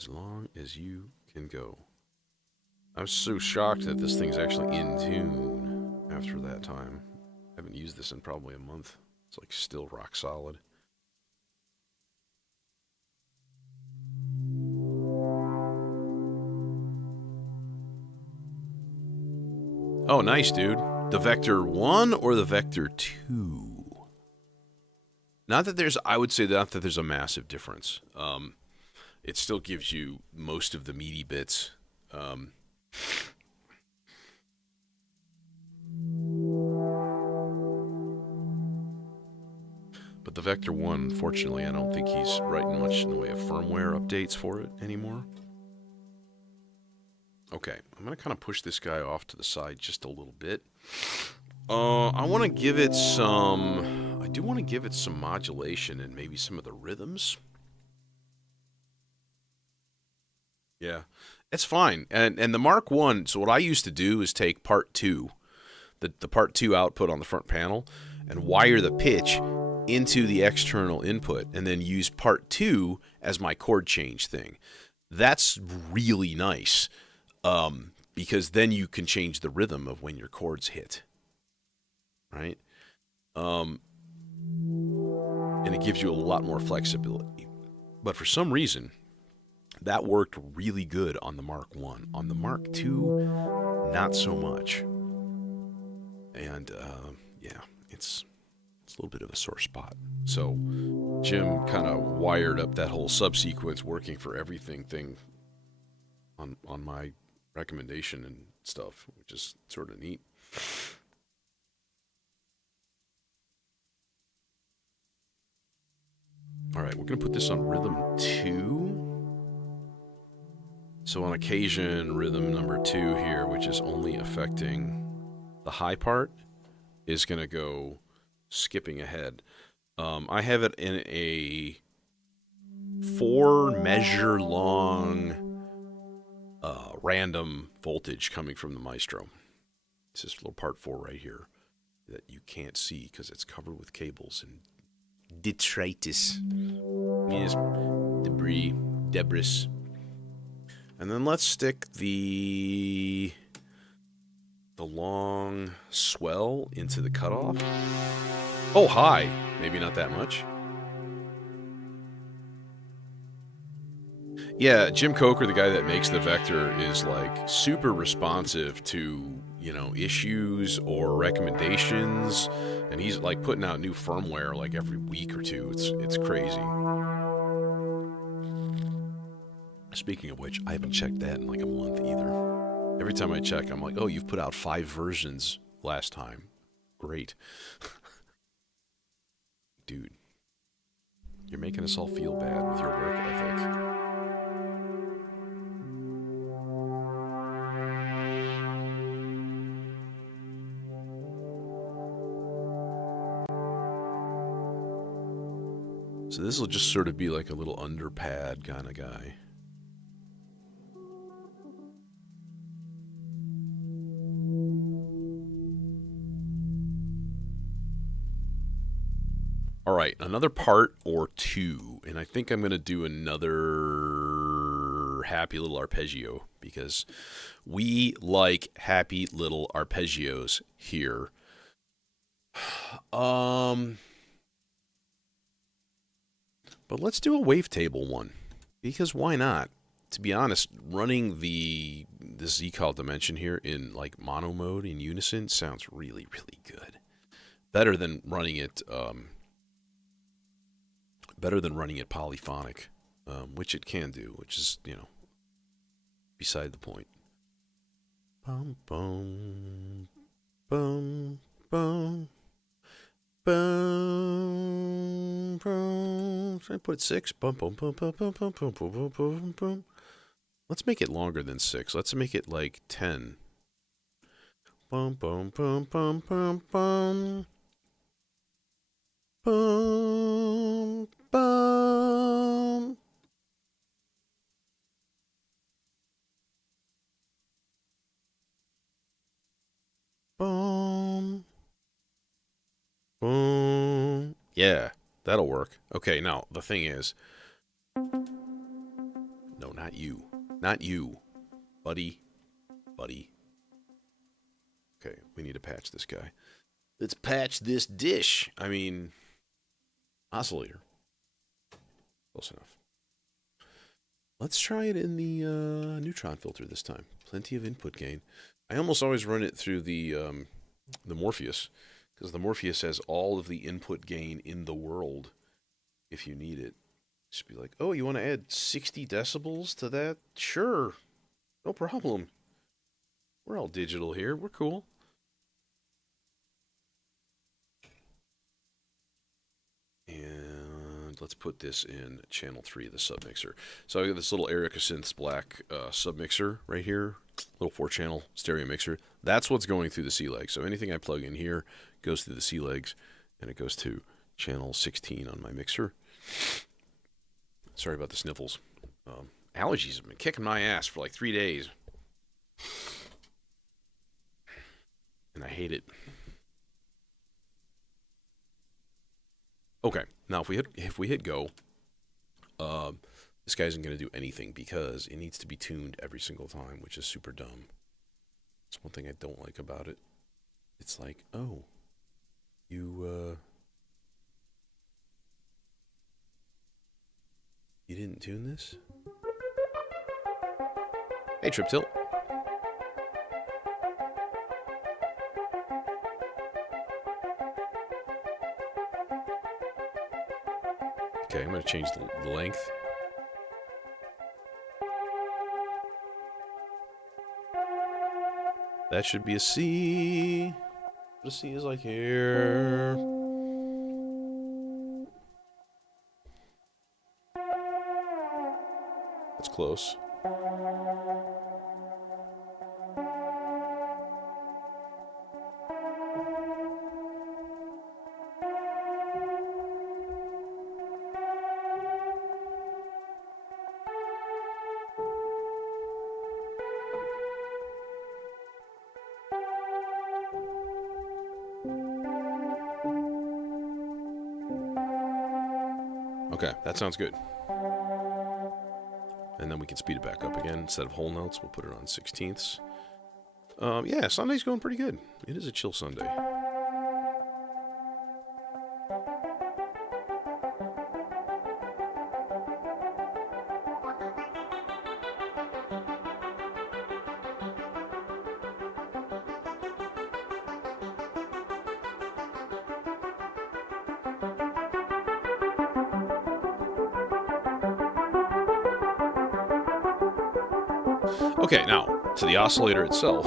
As long as you can go. I'm so shocked that this thing's actually in tune after that time. I haven't used this in probably a month. It's like still rock solid. Oh, nice, dude. The Vector 1 or the Vector 2? Not that there's, I would say not that there's a massive difference. It still gives you most of the meaty bits. But the Vector 1, unfortunately, I don't think he's writing much in the way of firmware updates for it anymore. Okay, I'm going to kind of push this guy off to the side just a little bit. I want to give it some... I do want to give it some modulation and maybe some of the rhythms. Yeah, it's fine. And the Mark 1, so what I used to do is take part 2, the part 2 output on the front panel, and wire the pitch into the external input, and then use part 2 as my chord change thing. That's really nice, because then you can change the rhythm of when your chords hit, right? And it gives you a lot more flexibility. But for some reason, that worked really good on the Mark 1. On the Mark 2, not so much. And yeah, it's a little bit of a sore spot. So Jim kind of wired up that whole subsequence working for everything thing on my recommendation and stuff, which is sort of neat. All right, we're going to put this on rhythm 2. So on occasion, rhythm number 2 here, which is only affecting the high part, is going to go skipping ahead. I have it in a 4 measure long random voltage coming from the Maestro. It's this little part 4 right here that you can't see because it's covered with cables and detritus. Yes, debris. And then let's stick the long swell into the cutoff. Oh, high. Maybe not that much. Yeah, Jim Coker, the guy that makes the Vector, is like super responsive to, you know, issues or recommendations, and he's like putting out new firmware like every week or two. It's crazy. Speaking of which, I haven't checked that in like a month either. Every time I check, I'm like, oh, you've put out 5 versions last time. Great. Dude, you're making us all feel bad with your work ethic. So this will just sort of be like a little underpad kind of guy. All right, another part or 2, and I think I'm going to do another happy little arpeggio because we like happy little arpeggios here. But let's do a wavetable one, because why not? To be honest, running the Z-Call dimension here in like mono mode in unison sounds really, really good. Better than running it polyphonic, which it can do, which is, you know, beside the point. Bum bum bum bum. Boom, boom. Should I put 6? Boom, boom, boom, boom, boom, boom, boom, boom, boom, boom, boom. Let's make it longer than 6. Let's make it like 10. Boom, boom, boom, boom, boom, boom. Boom, boom. Boom. Boom. Yeah, that'll work. Okay, now, the thing is... No, not you. Not you. Buddy. Buddy. Okay, we need to patch this guy. Let's patch this dish. I mean... Oscillator. Close enough. Let's try it in the neutron filter this time. Plenty of input gain. I almost always run it through the Morpheus, because the Morpheus has all of the input gain in the world if you need it. Just be like, oh, you want to add 60 decibels to that? Sure. No problem. We're all digital here. We're cool. And let's put this in channel 3 of the submixer. So I got this little Erica Synths Black submixer right here. little 4-channel stereo mixer. That's what's going through the C legs. So anything I plug in here goes through the C legs, and it goes to channel 16 on my mixer. Sorry about the sniffles. Allergies have been kicking my ass for like 3 days. And I hate it. Okay, now if we hit go, this guy isn't going to do anything because it needs to be tuned every single time, which is super dumb. It's one thing I don't like about it. It's like, oh, you didn't tune this? Hey, Trip Tilt. Okay, I'm going to change the length. That should be a C. The C is like here. That's close. Okay, that sounds good. And then we can speed it back up again. Instead of whole notes, we'll put it on 16ths. Yeah, Sunday's going pretty good. It is a chill Sunday. Okay, now, to the oscillator itself.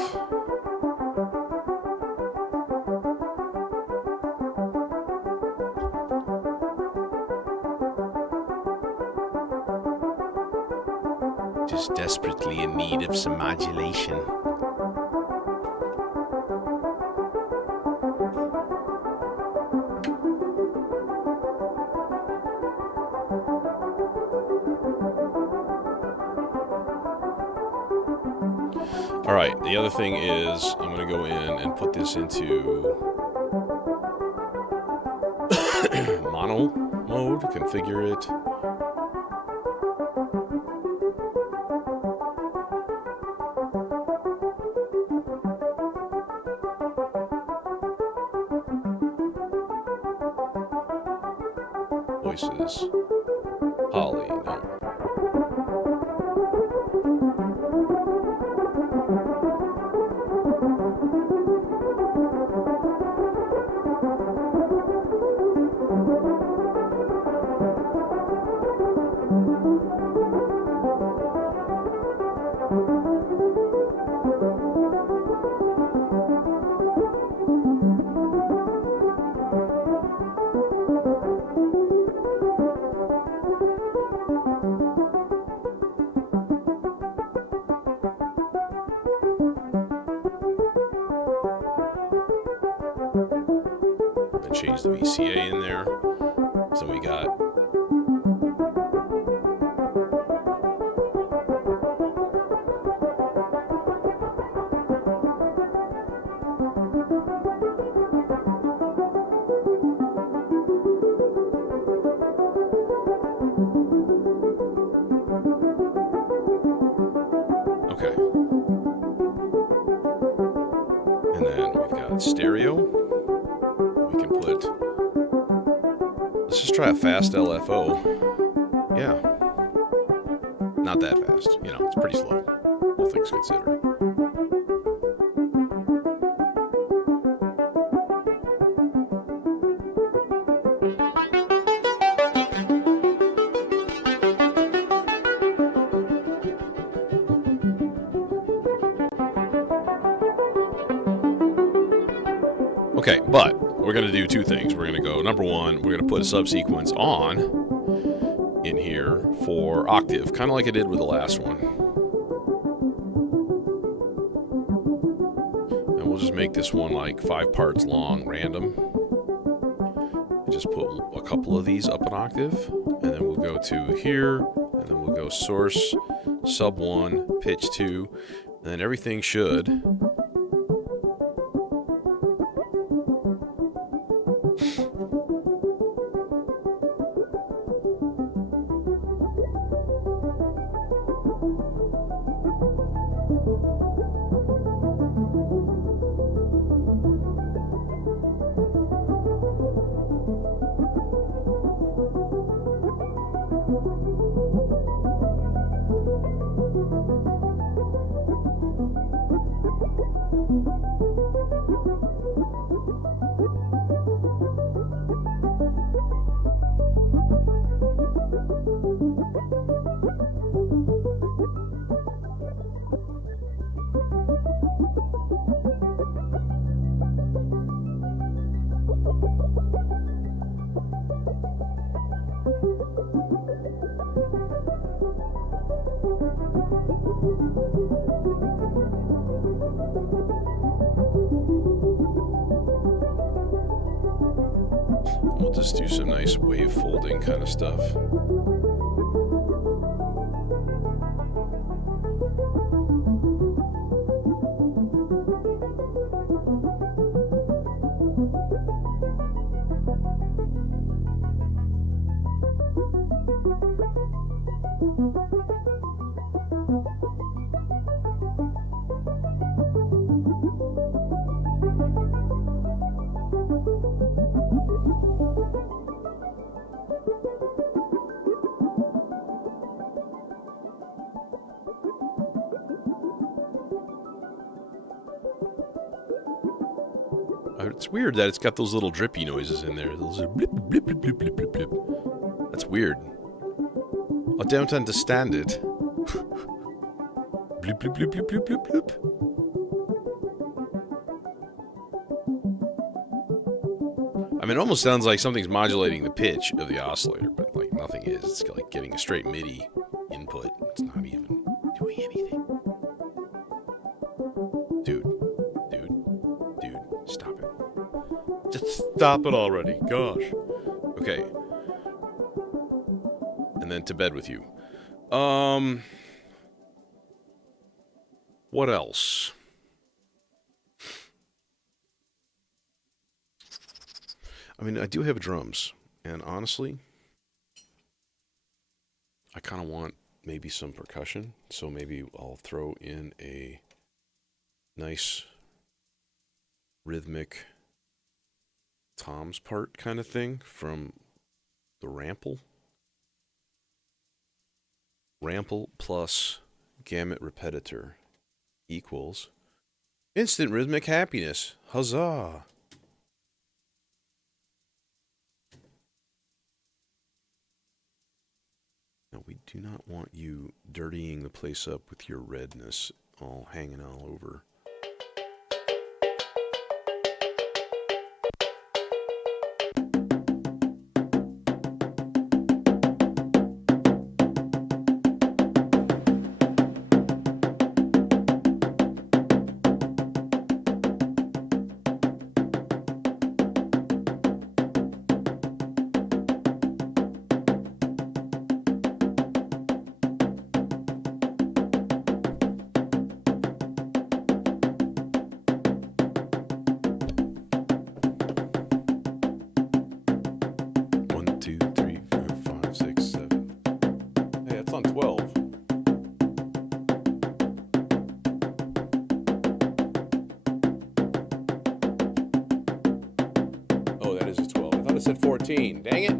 Just desperately in need of some modulation. All right, the other thing is I'm going to go in and put this into mono mode, configure it. Voices, Holly, no. Change the VCA in there. So we got okay. And then we've got stereo. Let's just try a fast LFO. Yeah. Not that fast. You know, it's pretty slow. All things considered. Okay, but we're going to do two things. We're going to go, number one, we're going to put a subsequence on in here for octave, kind of like I did with the last one. just make this one like 5 parts long, random. And just put a couple of these up an octave, and then we'll go to here, and then we'll go source, sub 1, pitch 2, and then everything should we'll just do some nice wave folding kind of stuff. It's weird that it's got those little drippy noises in there. Those are blip, blip, blip, blip, blip, blip, blip. That's weird. I don't understand it. Blip, blip, blip, blip, blip, blip, blip. I mean, it almost sounds like something's modulating the pitch of the oscillator, but like nothing is. It's like getting a straight MIDI input. It's not even doing anything. Dude, stop it. Just stop it already. Gosh. Okay. And then to bed with you. What else? I mean, I do have drums, and honestly, I kind of want maybe some percussion, so maybe I'll throw in a nice rhythmic toms part kind of thing from the Rample. Rample plus gamut repetitor equals instant rhythmic happiness. Huzzah! Now, we do not want you dirtying the place up with your redness all hanging all over. At 14. Dang it.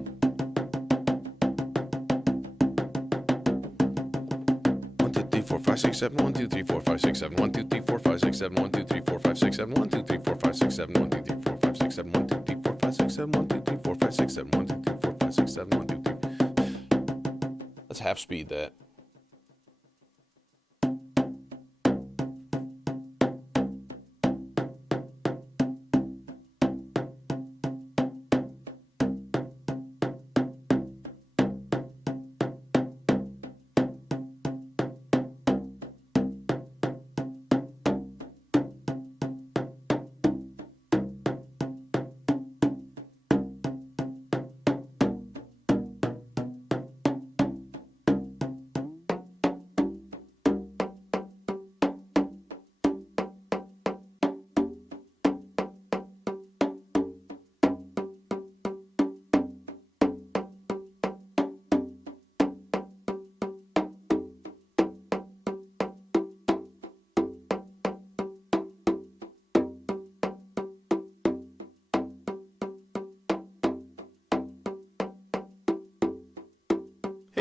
1, 2, 3, 4, 5, 6, 7. 1, 2, 3, 4, 5, 6, 7. 1, 2, 3, 4, 5, 6, 7. 1, 2, 3, 4, 5, 6, 7. 1, 2, 3, 4, 5, 6, 7. 1, 2, 3, 4, 5, 6, 7. 1, 2, 3, 4, 5, 6, 7. 1, 2, 3, 4, 5, 6, 7. 1, 2, 3, 4, 5, 6, 7. 1, 2, 3. Let's half speed that.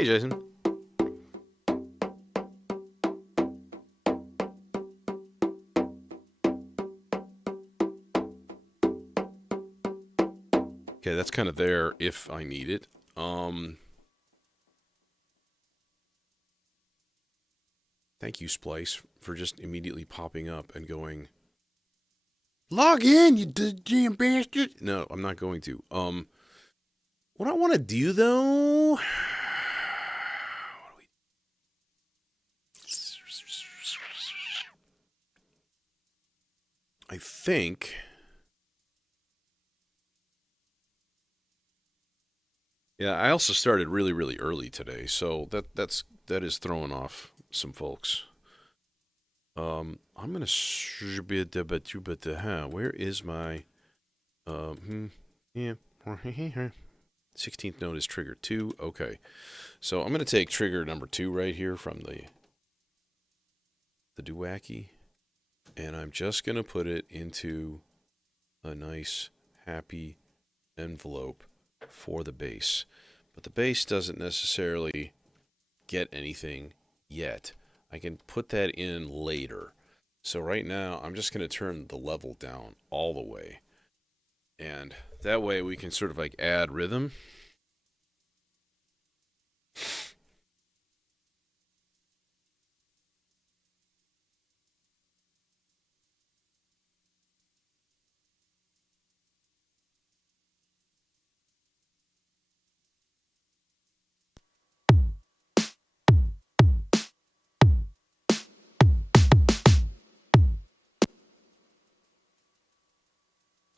Hey, Jason. Okay, that's kind of there if I need it. Thank you, Splice, for just immediately popping up and going, log in, you damn bastard. No, I'm not going to. What I want to do, though... I think... Yeah, I also started really, really early today, so that is throwing off some folks. I'm gonna where is my yeah 16th note is trigger 2. Okay, so I'm gonna take trigger number 2 right here from the doowacky, and I'm just gonna put it into a nice happy envelope for the bass. But the bass doesn't necessarily get anything yet. I can put that in later. So right now, I'm just going to turn the level down all the way. And that way we can sort of like add rhythm.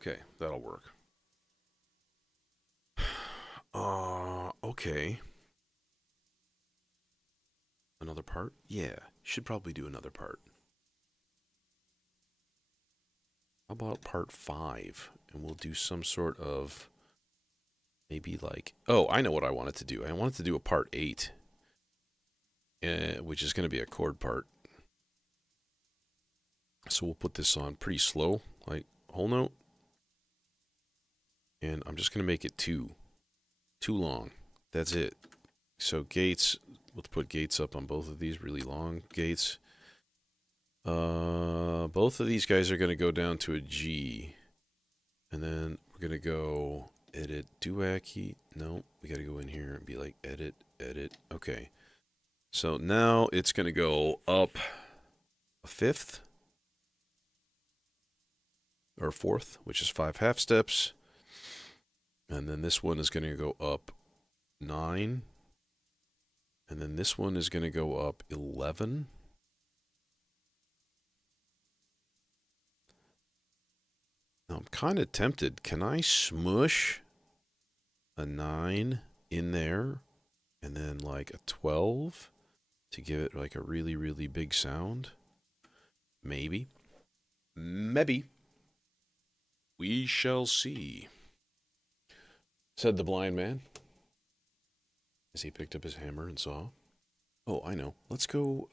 Okay, that'll work. Okay. Another part? Yeah, should probably do another part. How about part 5? And we'll do some sort of maybe like... Oh, I know what I wanted to do. I wanted to do a part 8, which is going to be a chord part. So we'll put this on pretty slow, like whole note. And I'm just going to make it too long. That's it. So gates, we'll put gates up on both of these, really long gates. Both of these guys are going to go down to a G. And then we're going to go edit doowacky. No, we got to go in here and be like edit, edit. Okay. So now it's going to go up a 5th. Or 4th, which is 5 half steps. And then this one is going to go up 9. And then this one is going to go up 11. Now I'm kind of tempted. Can I smush a 9 in there and then like a 12 to give it like a really, really big sound? Maybe. Maybe. We shall see, said the blind man as he picked up his hammer and saw. Oh, I know. Let's go,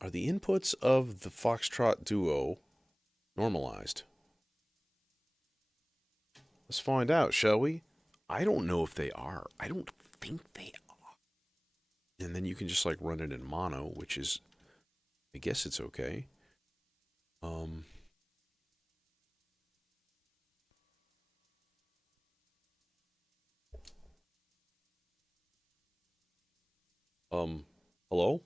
are the inputs of the Foxtrot Duo normalized? Let's find out, shall we? I don't know if they are. I don't think they are. And then you can just like run it in mono, which is, I guess it's okay. Hello?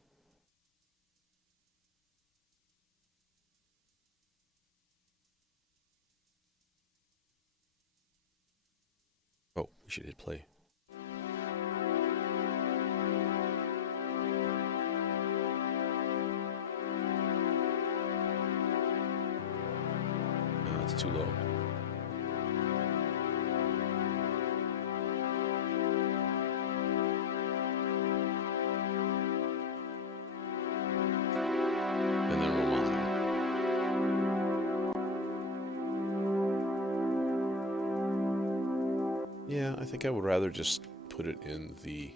Oh, we should hit play. No, it's too low. And then we're mono. Yeah, I think I would rather just put it in the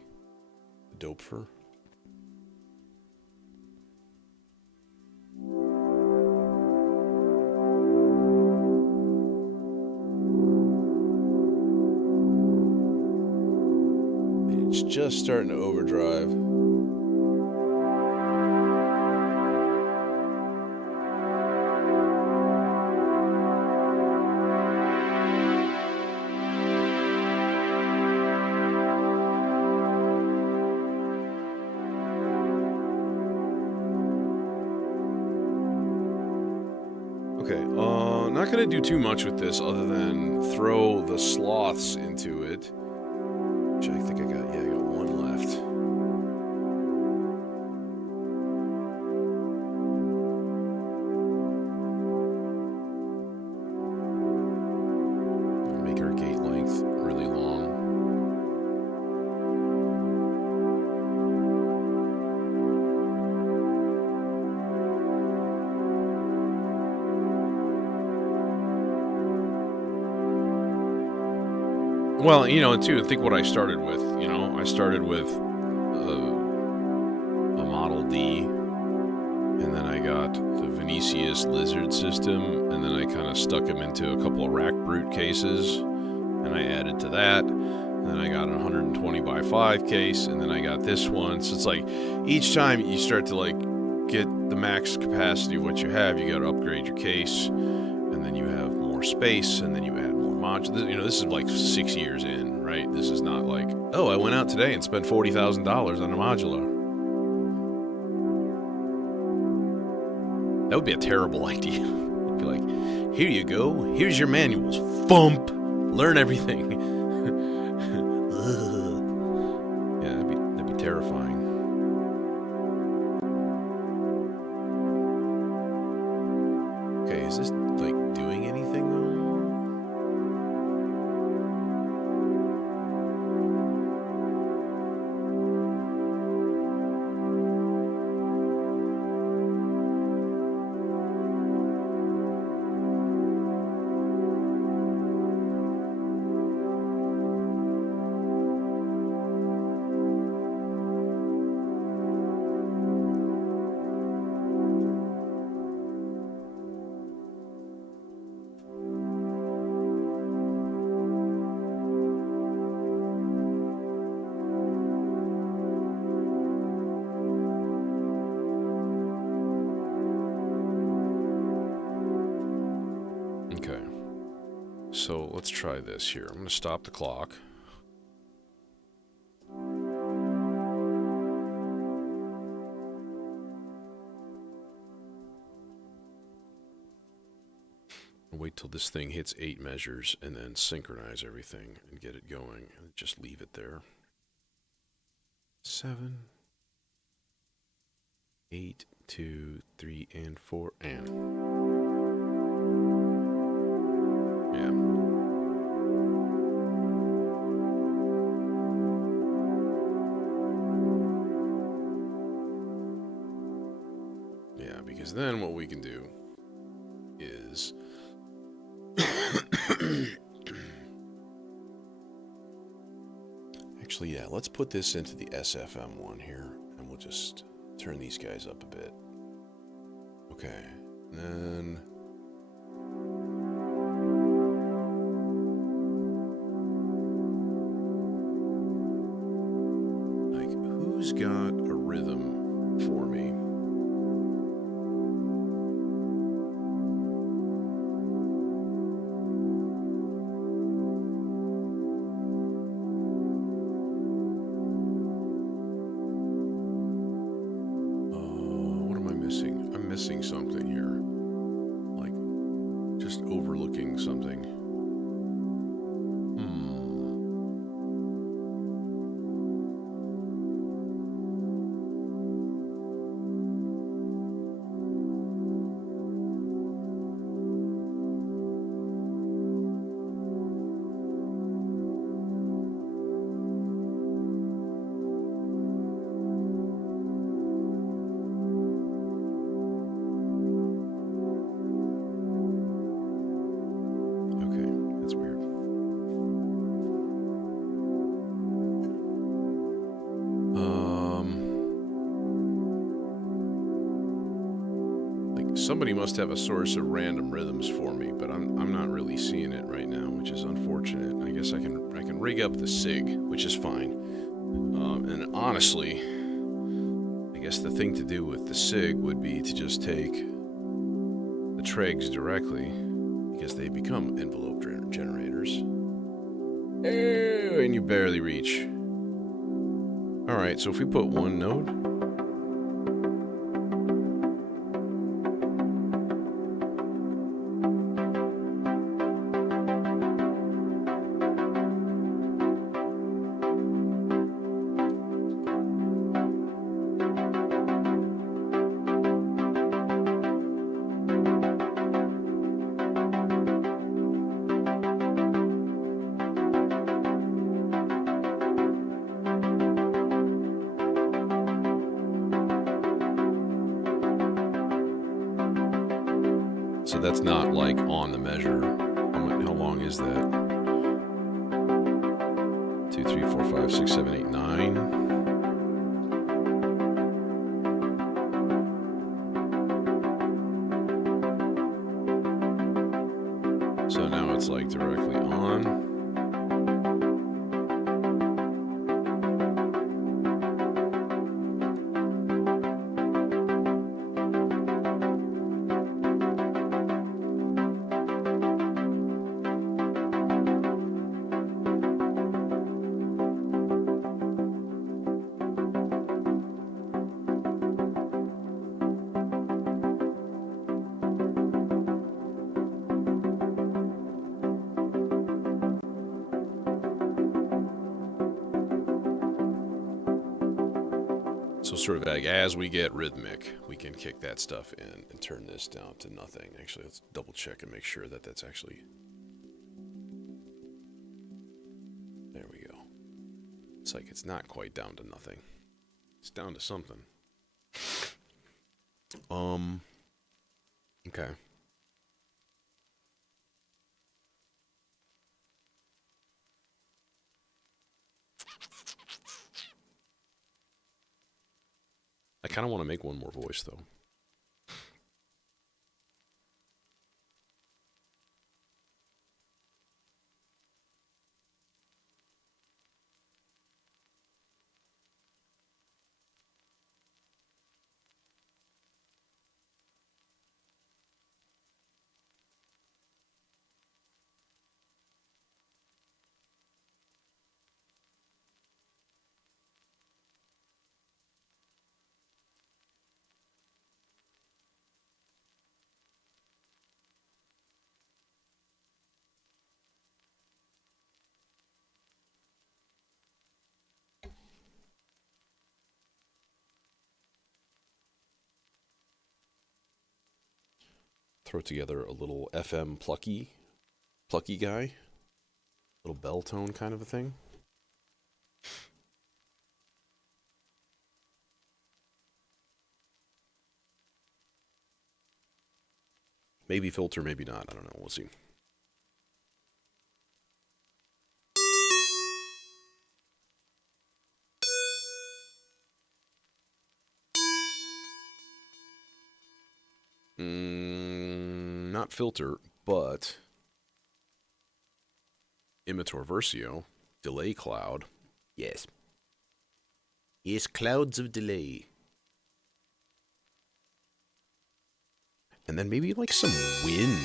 Dopefer. just starting to overdrive. Okay, not gonna do too much with this other than throw the sloths into it. Which I think I got one left. Make our gate length really long. Well, you know, too, think what I started with. You know, I started with a Model D, and then I got the Vinicius Lizard system, and then I kind of stuck them into a couple of rack brute cases, and I added to that. And then I got a 120 by 5 case, and then I got this one. So it's like each time you start to like get the max capacity of what you have, you got to upgrade your case, and then you have more space, and then you add more modular. You know, this is like 6 years in, right? This is not like, oh, I went out today and spent $40,000 on a modular. That would be a terrible idea. You'd be like, here you go, here's your manuals, thump, learn everything. Yeah, that'd be terrifying. Okay, is this like doing anything though? Okay, so let's try this here. I'm going to stop the clock. Wait till this thing hits 8 measures and then synchronize everything and get it going. And just leave it there. 7, 8, 2, 3, and 4, and... Yeah. Yeah, because then what we can do is actually, yeah, let's put this into the SFM one here, and we'll just turn these guys up a bit. Okay, and then who's got a rhythm for me? What am I missing? I'm missing something here. Like, just overlooking something. Somebody must have a source of random rhythms for me, but I'm not really seeing it right now, which is unfortunate. I guess I can rig up the SIG, which is fine. And honestly, I guess the thing to do with the SIG would be to just take the tregs directly, because they become envelope generators. And you barely reach. Alright, so if we put one node, so that's not like on the measure. How long is that? 2, 3, 4, 5, 6, 7, 8, 9. So now it's like directly on. So sort of like as we get rhythmic, we can kick that stuff in and turn this down to nothing. Actually, let's double check and make sure that that's actually... There we go. It's like it's not quite down to nothing. It's down to something. Okay. I kind of want to make one more voice, though. Throw together a little FM plucky guy. Little bell tone kind of a thing. Maybe filter, maybe not. I don't know. We'll see. Not filter, but Imitor Versio, delay cloud. Yes. Yes, clouds of delay. And then maybe like some wind.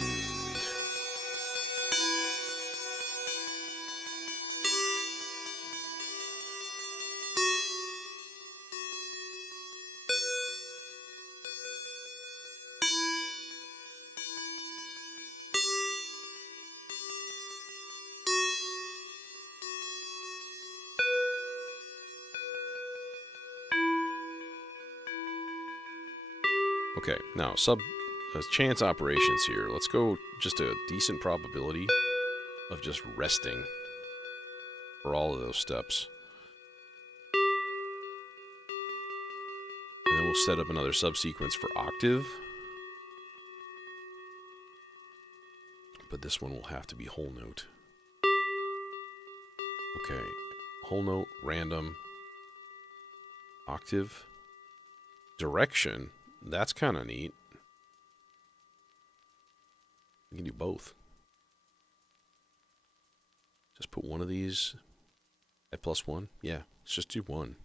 Okay, now chance operations here. Let's go just a decent probability of just resting for all of those steps. And then we'll set up another subsequence for octave. But this one will have to be whole note. Okay, whole note, random, octave, direction. That's kind of neat. We can do both. Just put one of these at +1. Yeah, Let's just do one.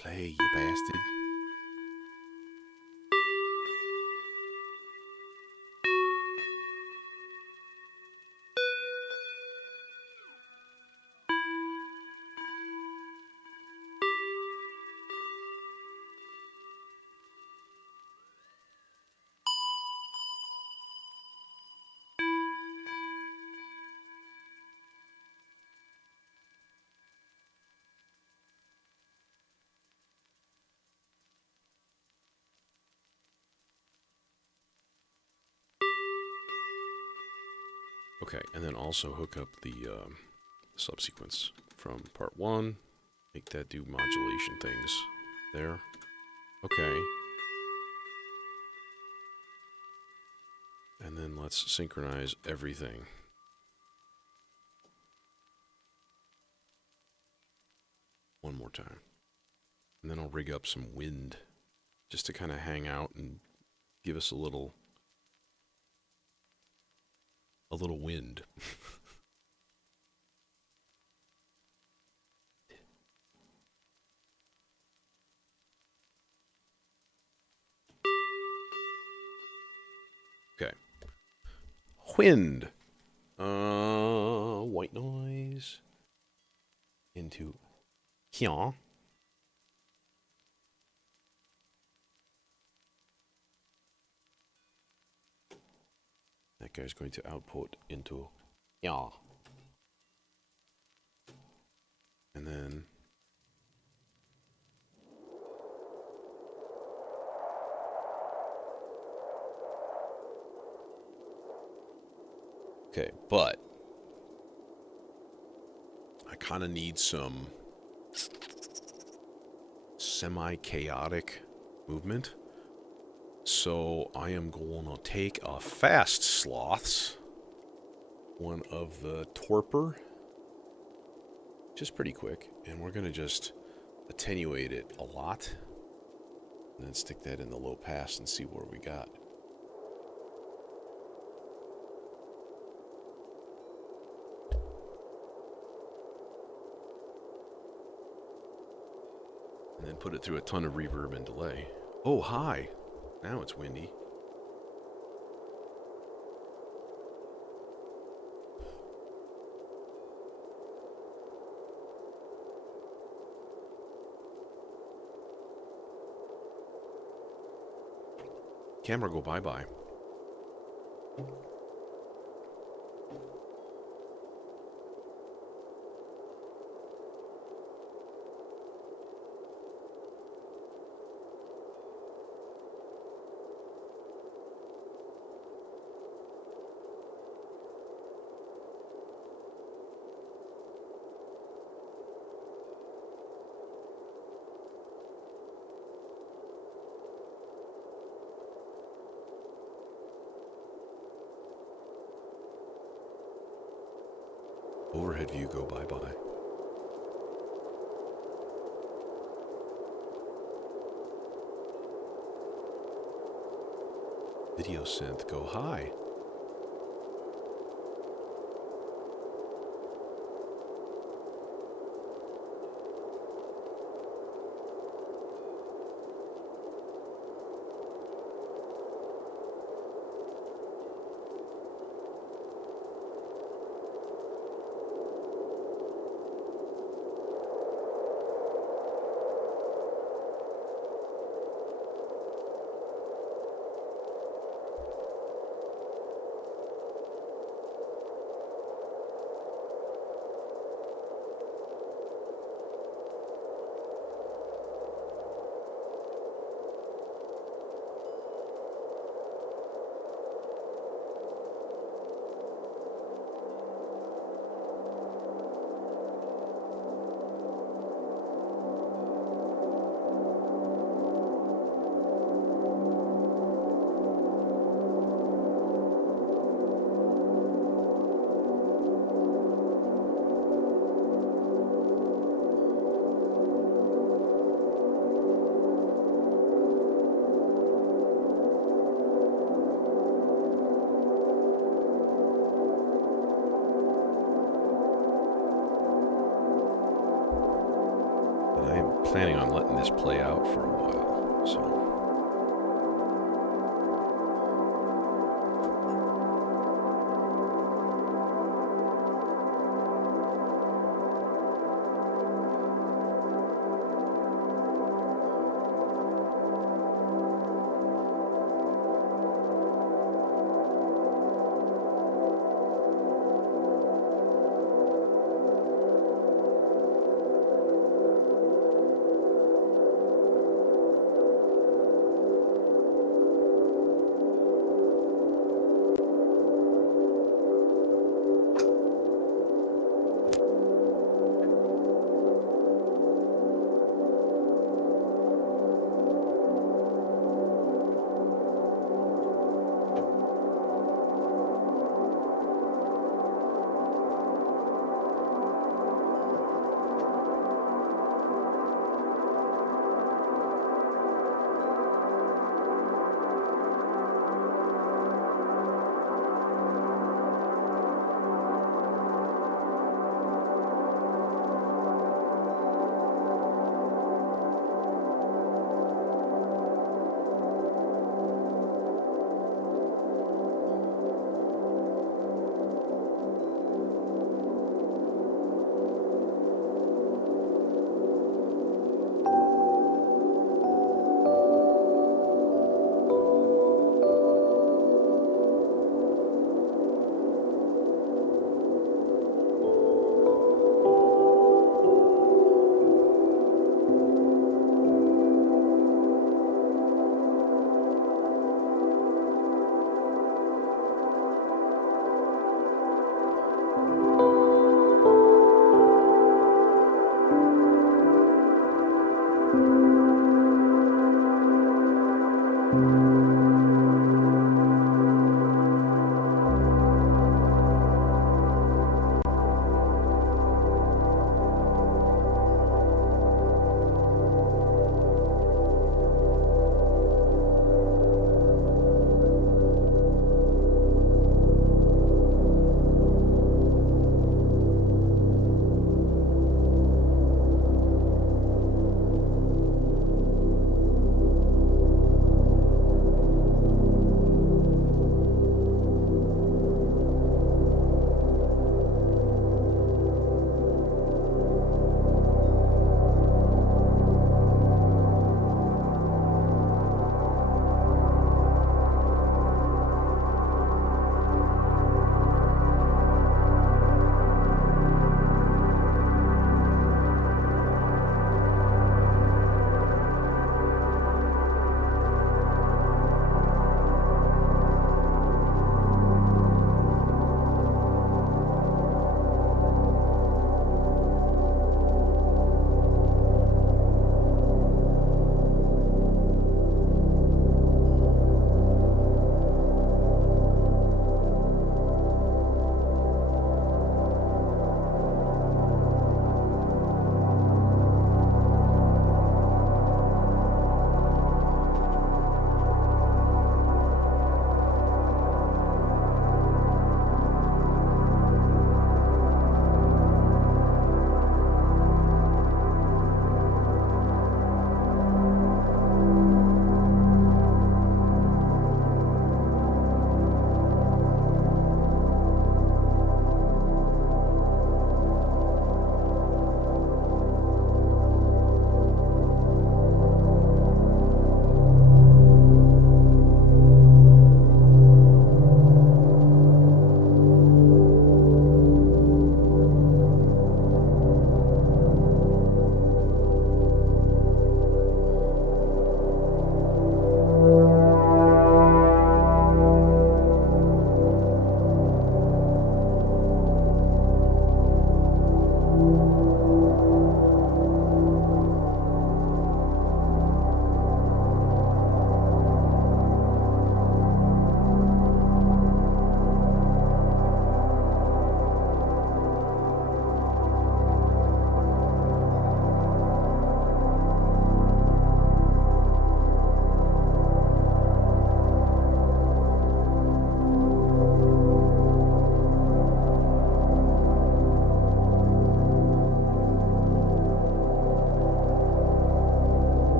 Play, you bastard. Okay, and then also hook up the subsequence from part 1. Make that do modulation things. There. Okay. And then let's synchronize everything. One more time. And then I'll rig up some wind just to kind of hang out and give us a little wind. Okay. Wind. White noise into here. That guy's going to output into yeah. And then okay, but I kind of need some semi-chaotic movement. So I am going to take a fast sloths, one of the torpor, just pretty quick, and we're going to just attenuate it a lot, and then stick that in the low pass and see where we got. And then put it through a ton of reverb and delay. Oh, hi! Now it's windy. Camera go bye-bye. Overhead view go bye-bye. Video synth go high. this play out for a while. So.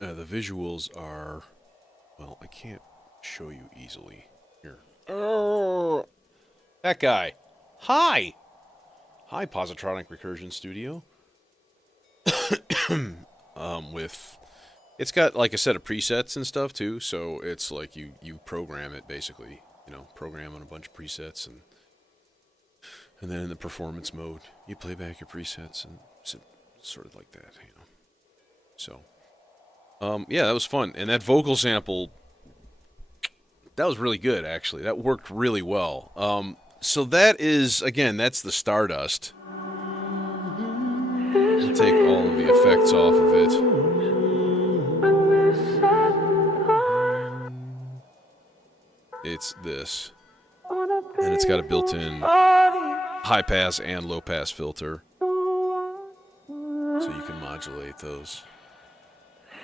The visuals are, well, I can't show you easily. Here. Oh, that guy. Hi. Hi, Positronic Recursion Studio. With, it's got like a set of presets and stuff too. So it's like you program it basically. You know, program on a bunch of presets, and then in the performance mode, you play back your presets, and sort of like that. You know. So. Yeah, that was fun. And that vocal sample, that was really good, actually. That worked really well. So that is, again, that's the Stardust. I'll take all of the effects off of it. It's this. And it's got a built-in high-pass and low-pass filter. So you can modulate those.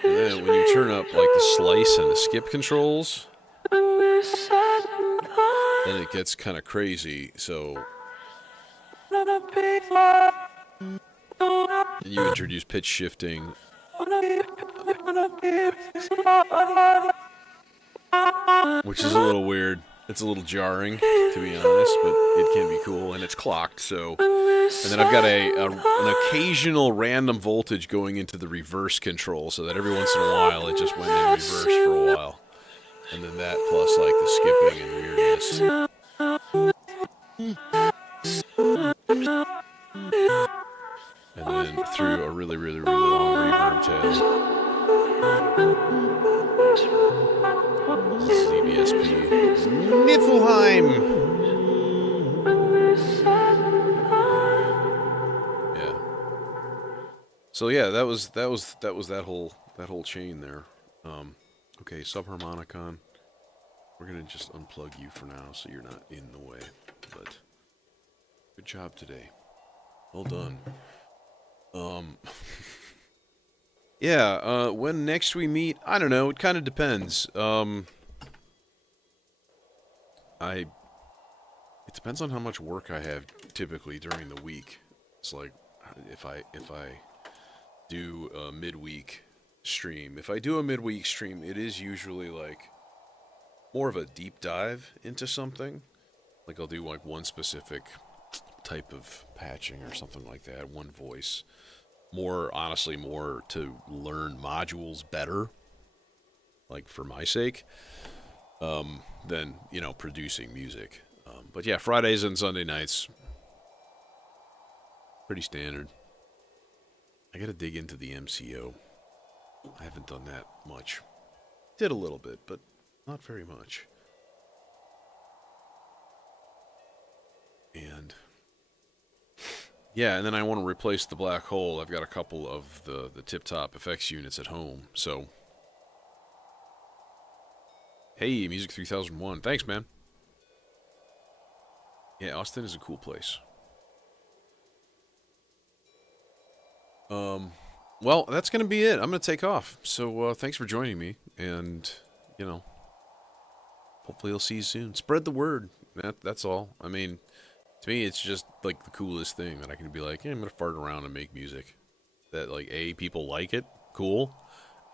And then when you turn up like the slice and the skip controls, then it gets kind of crazy. So you introduce pitch shifting, which is a little weird. It's a little jarring, to be honest, but it can be cool, and it's clocked. So, and then I've got an occasional random voltage going into the reverse control, so that every once in a while it just went in reverse for a while, and then that plus like the skipping and weirdness. And then through a really, really, really long reverb tail. ZBSP. Niflheim! Yeah. So yeah, that was that whole chain there. Okay, subharmonicon. We're gonna just unplug you for now, so you're not in the way. But good job today. Well done. Yeah, when next we meet, I don't know, it kind of depends. It depends on how much work I have typically during the week. It's like, if I do a midweek stream. If I do a midweek stream, it is usually like more of a deep dive into something. Like I'll do like one specific type of patching or something like that, one voice. Honestly, more to learn modules better, like for my sake, than, you know, producing music. But yeah, Fridays and Sunday nights, pretty standard. I gotta dig into the MCO. I haven't done that much. Did a little bit, but not very much. And yeah, and then I want to replace the black hole. I've got a couple of the tip-top effects units at home, so... Hey, Music 3001. Thanks, man. Yeah, Austin is a cool place. Well, that's going to be it. I'm going to take off. So, thanks for joining me, and, you know, hopefully I'll see you soon. Spread the word. That's all. I mean... To me, it's just, like, the coolest thing that I can be like, yeah, I'm gonna fart around and make music. That, like, people like it, cool,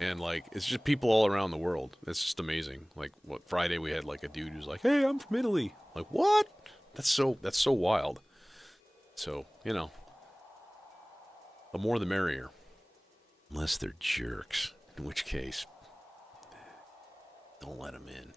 and, like, it's just people all around the world. It's just amazing. Like, what, Friday we had, like, a dude who's like, hey, I'm from Italy. Like, what? That's so wild. So, you know, the more the merrier. Unless they're jerks, in which case, don't let them in.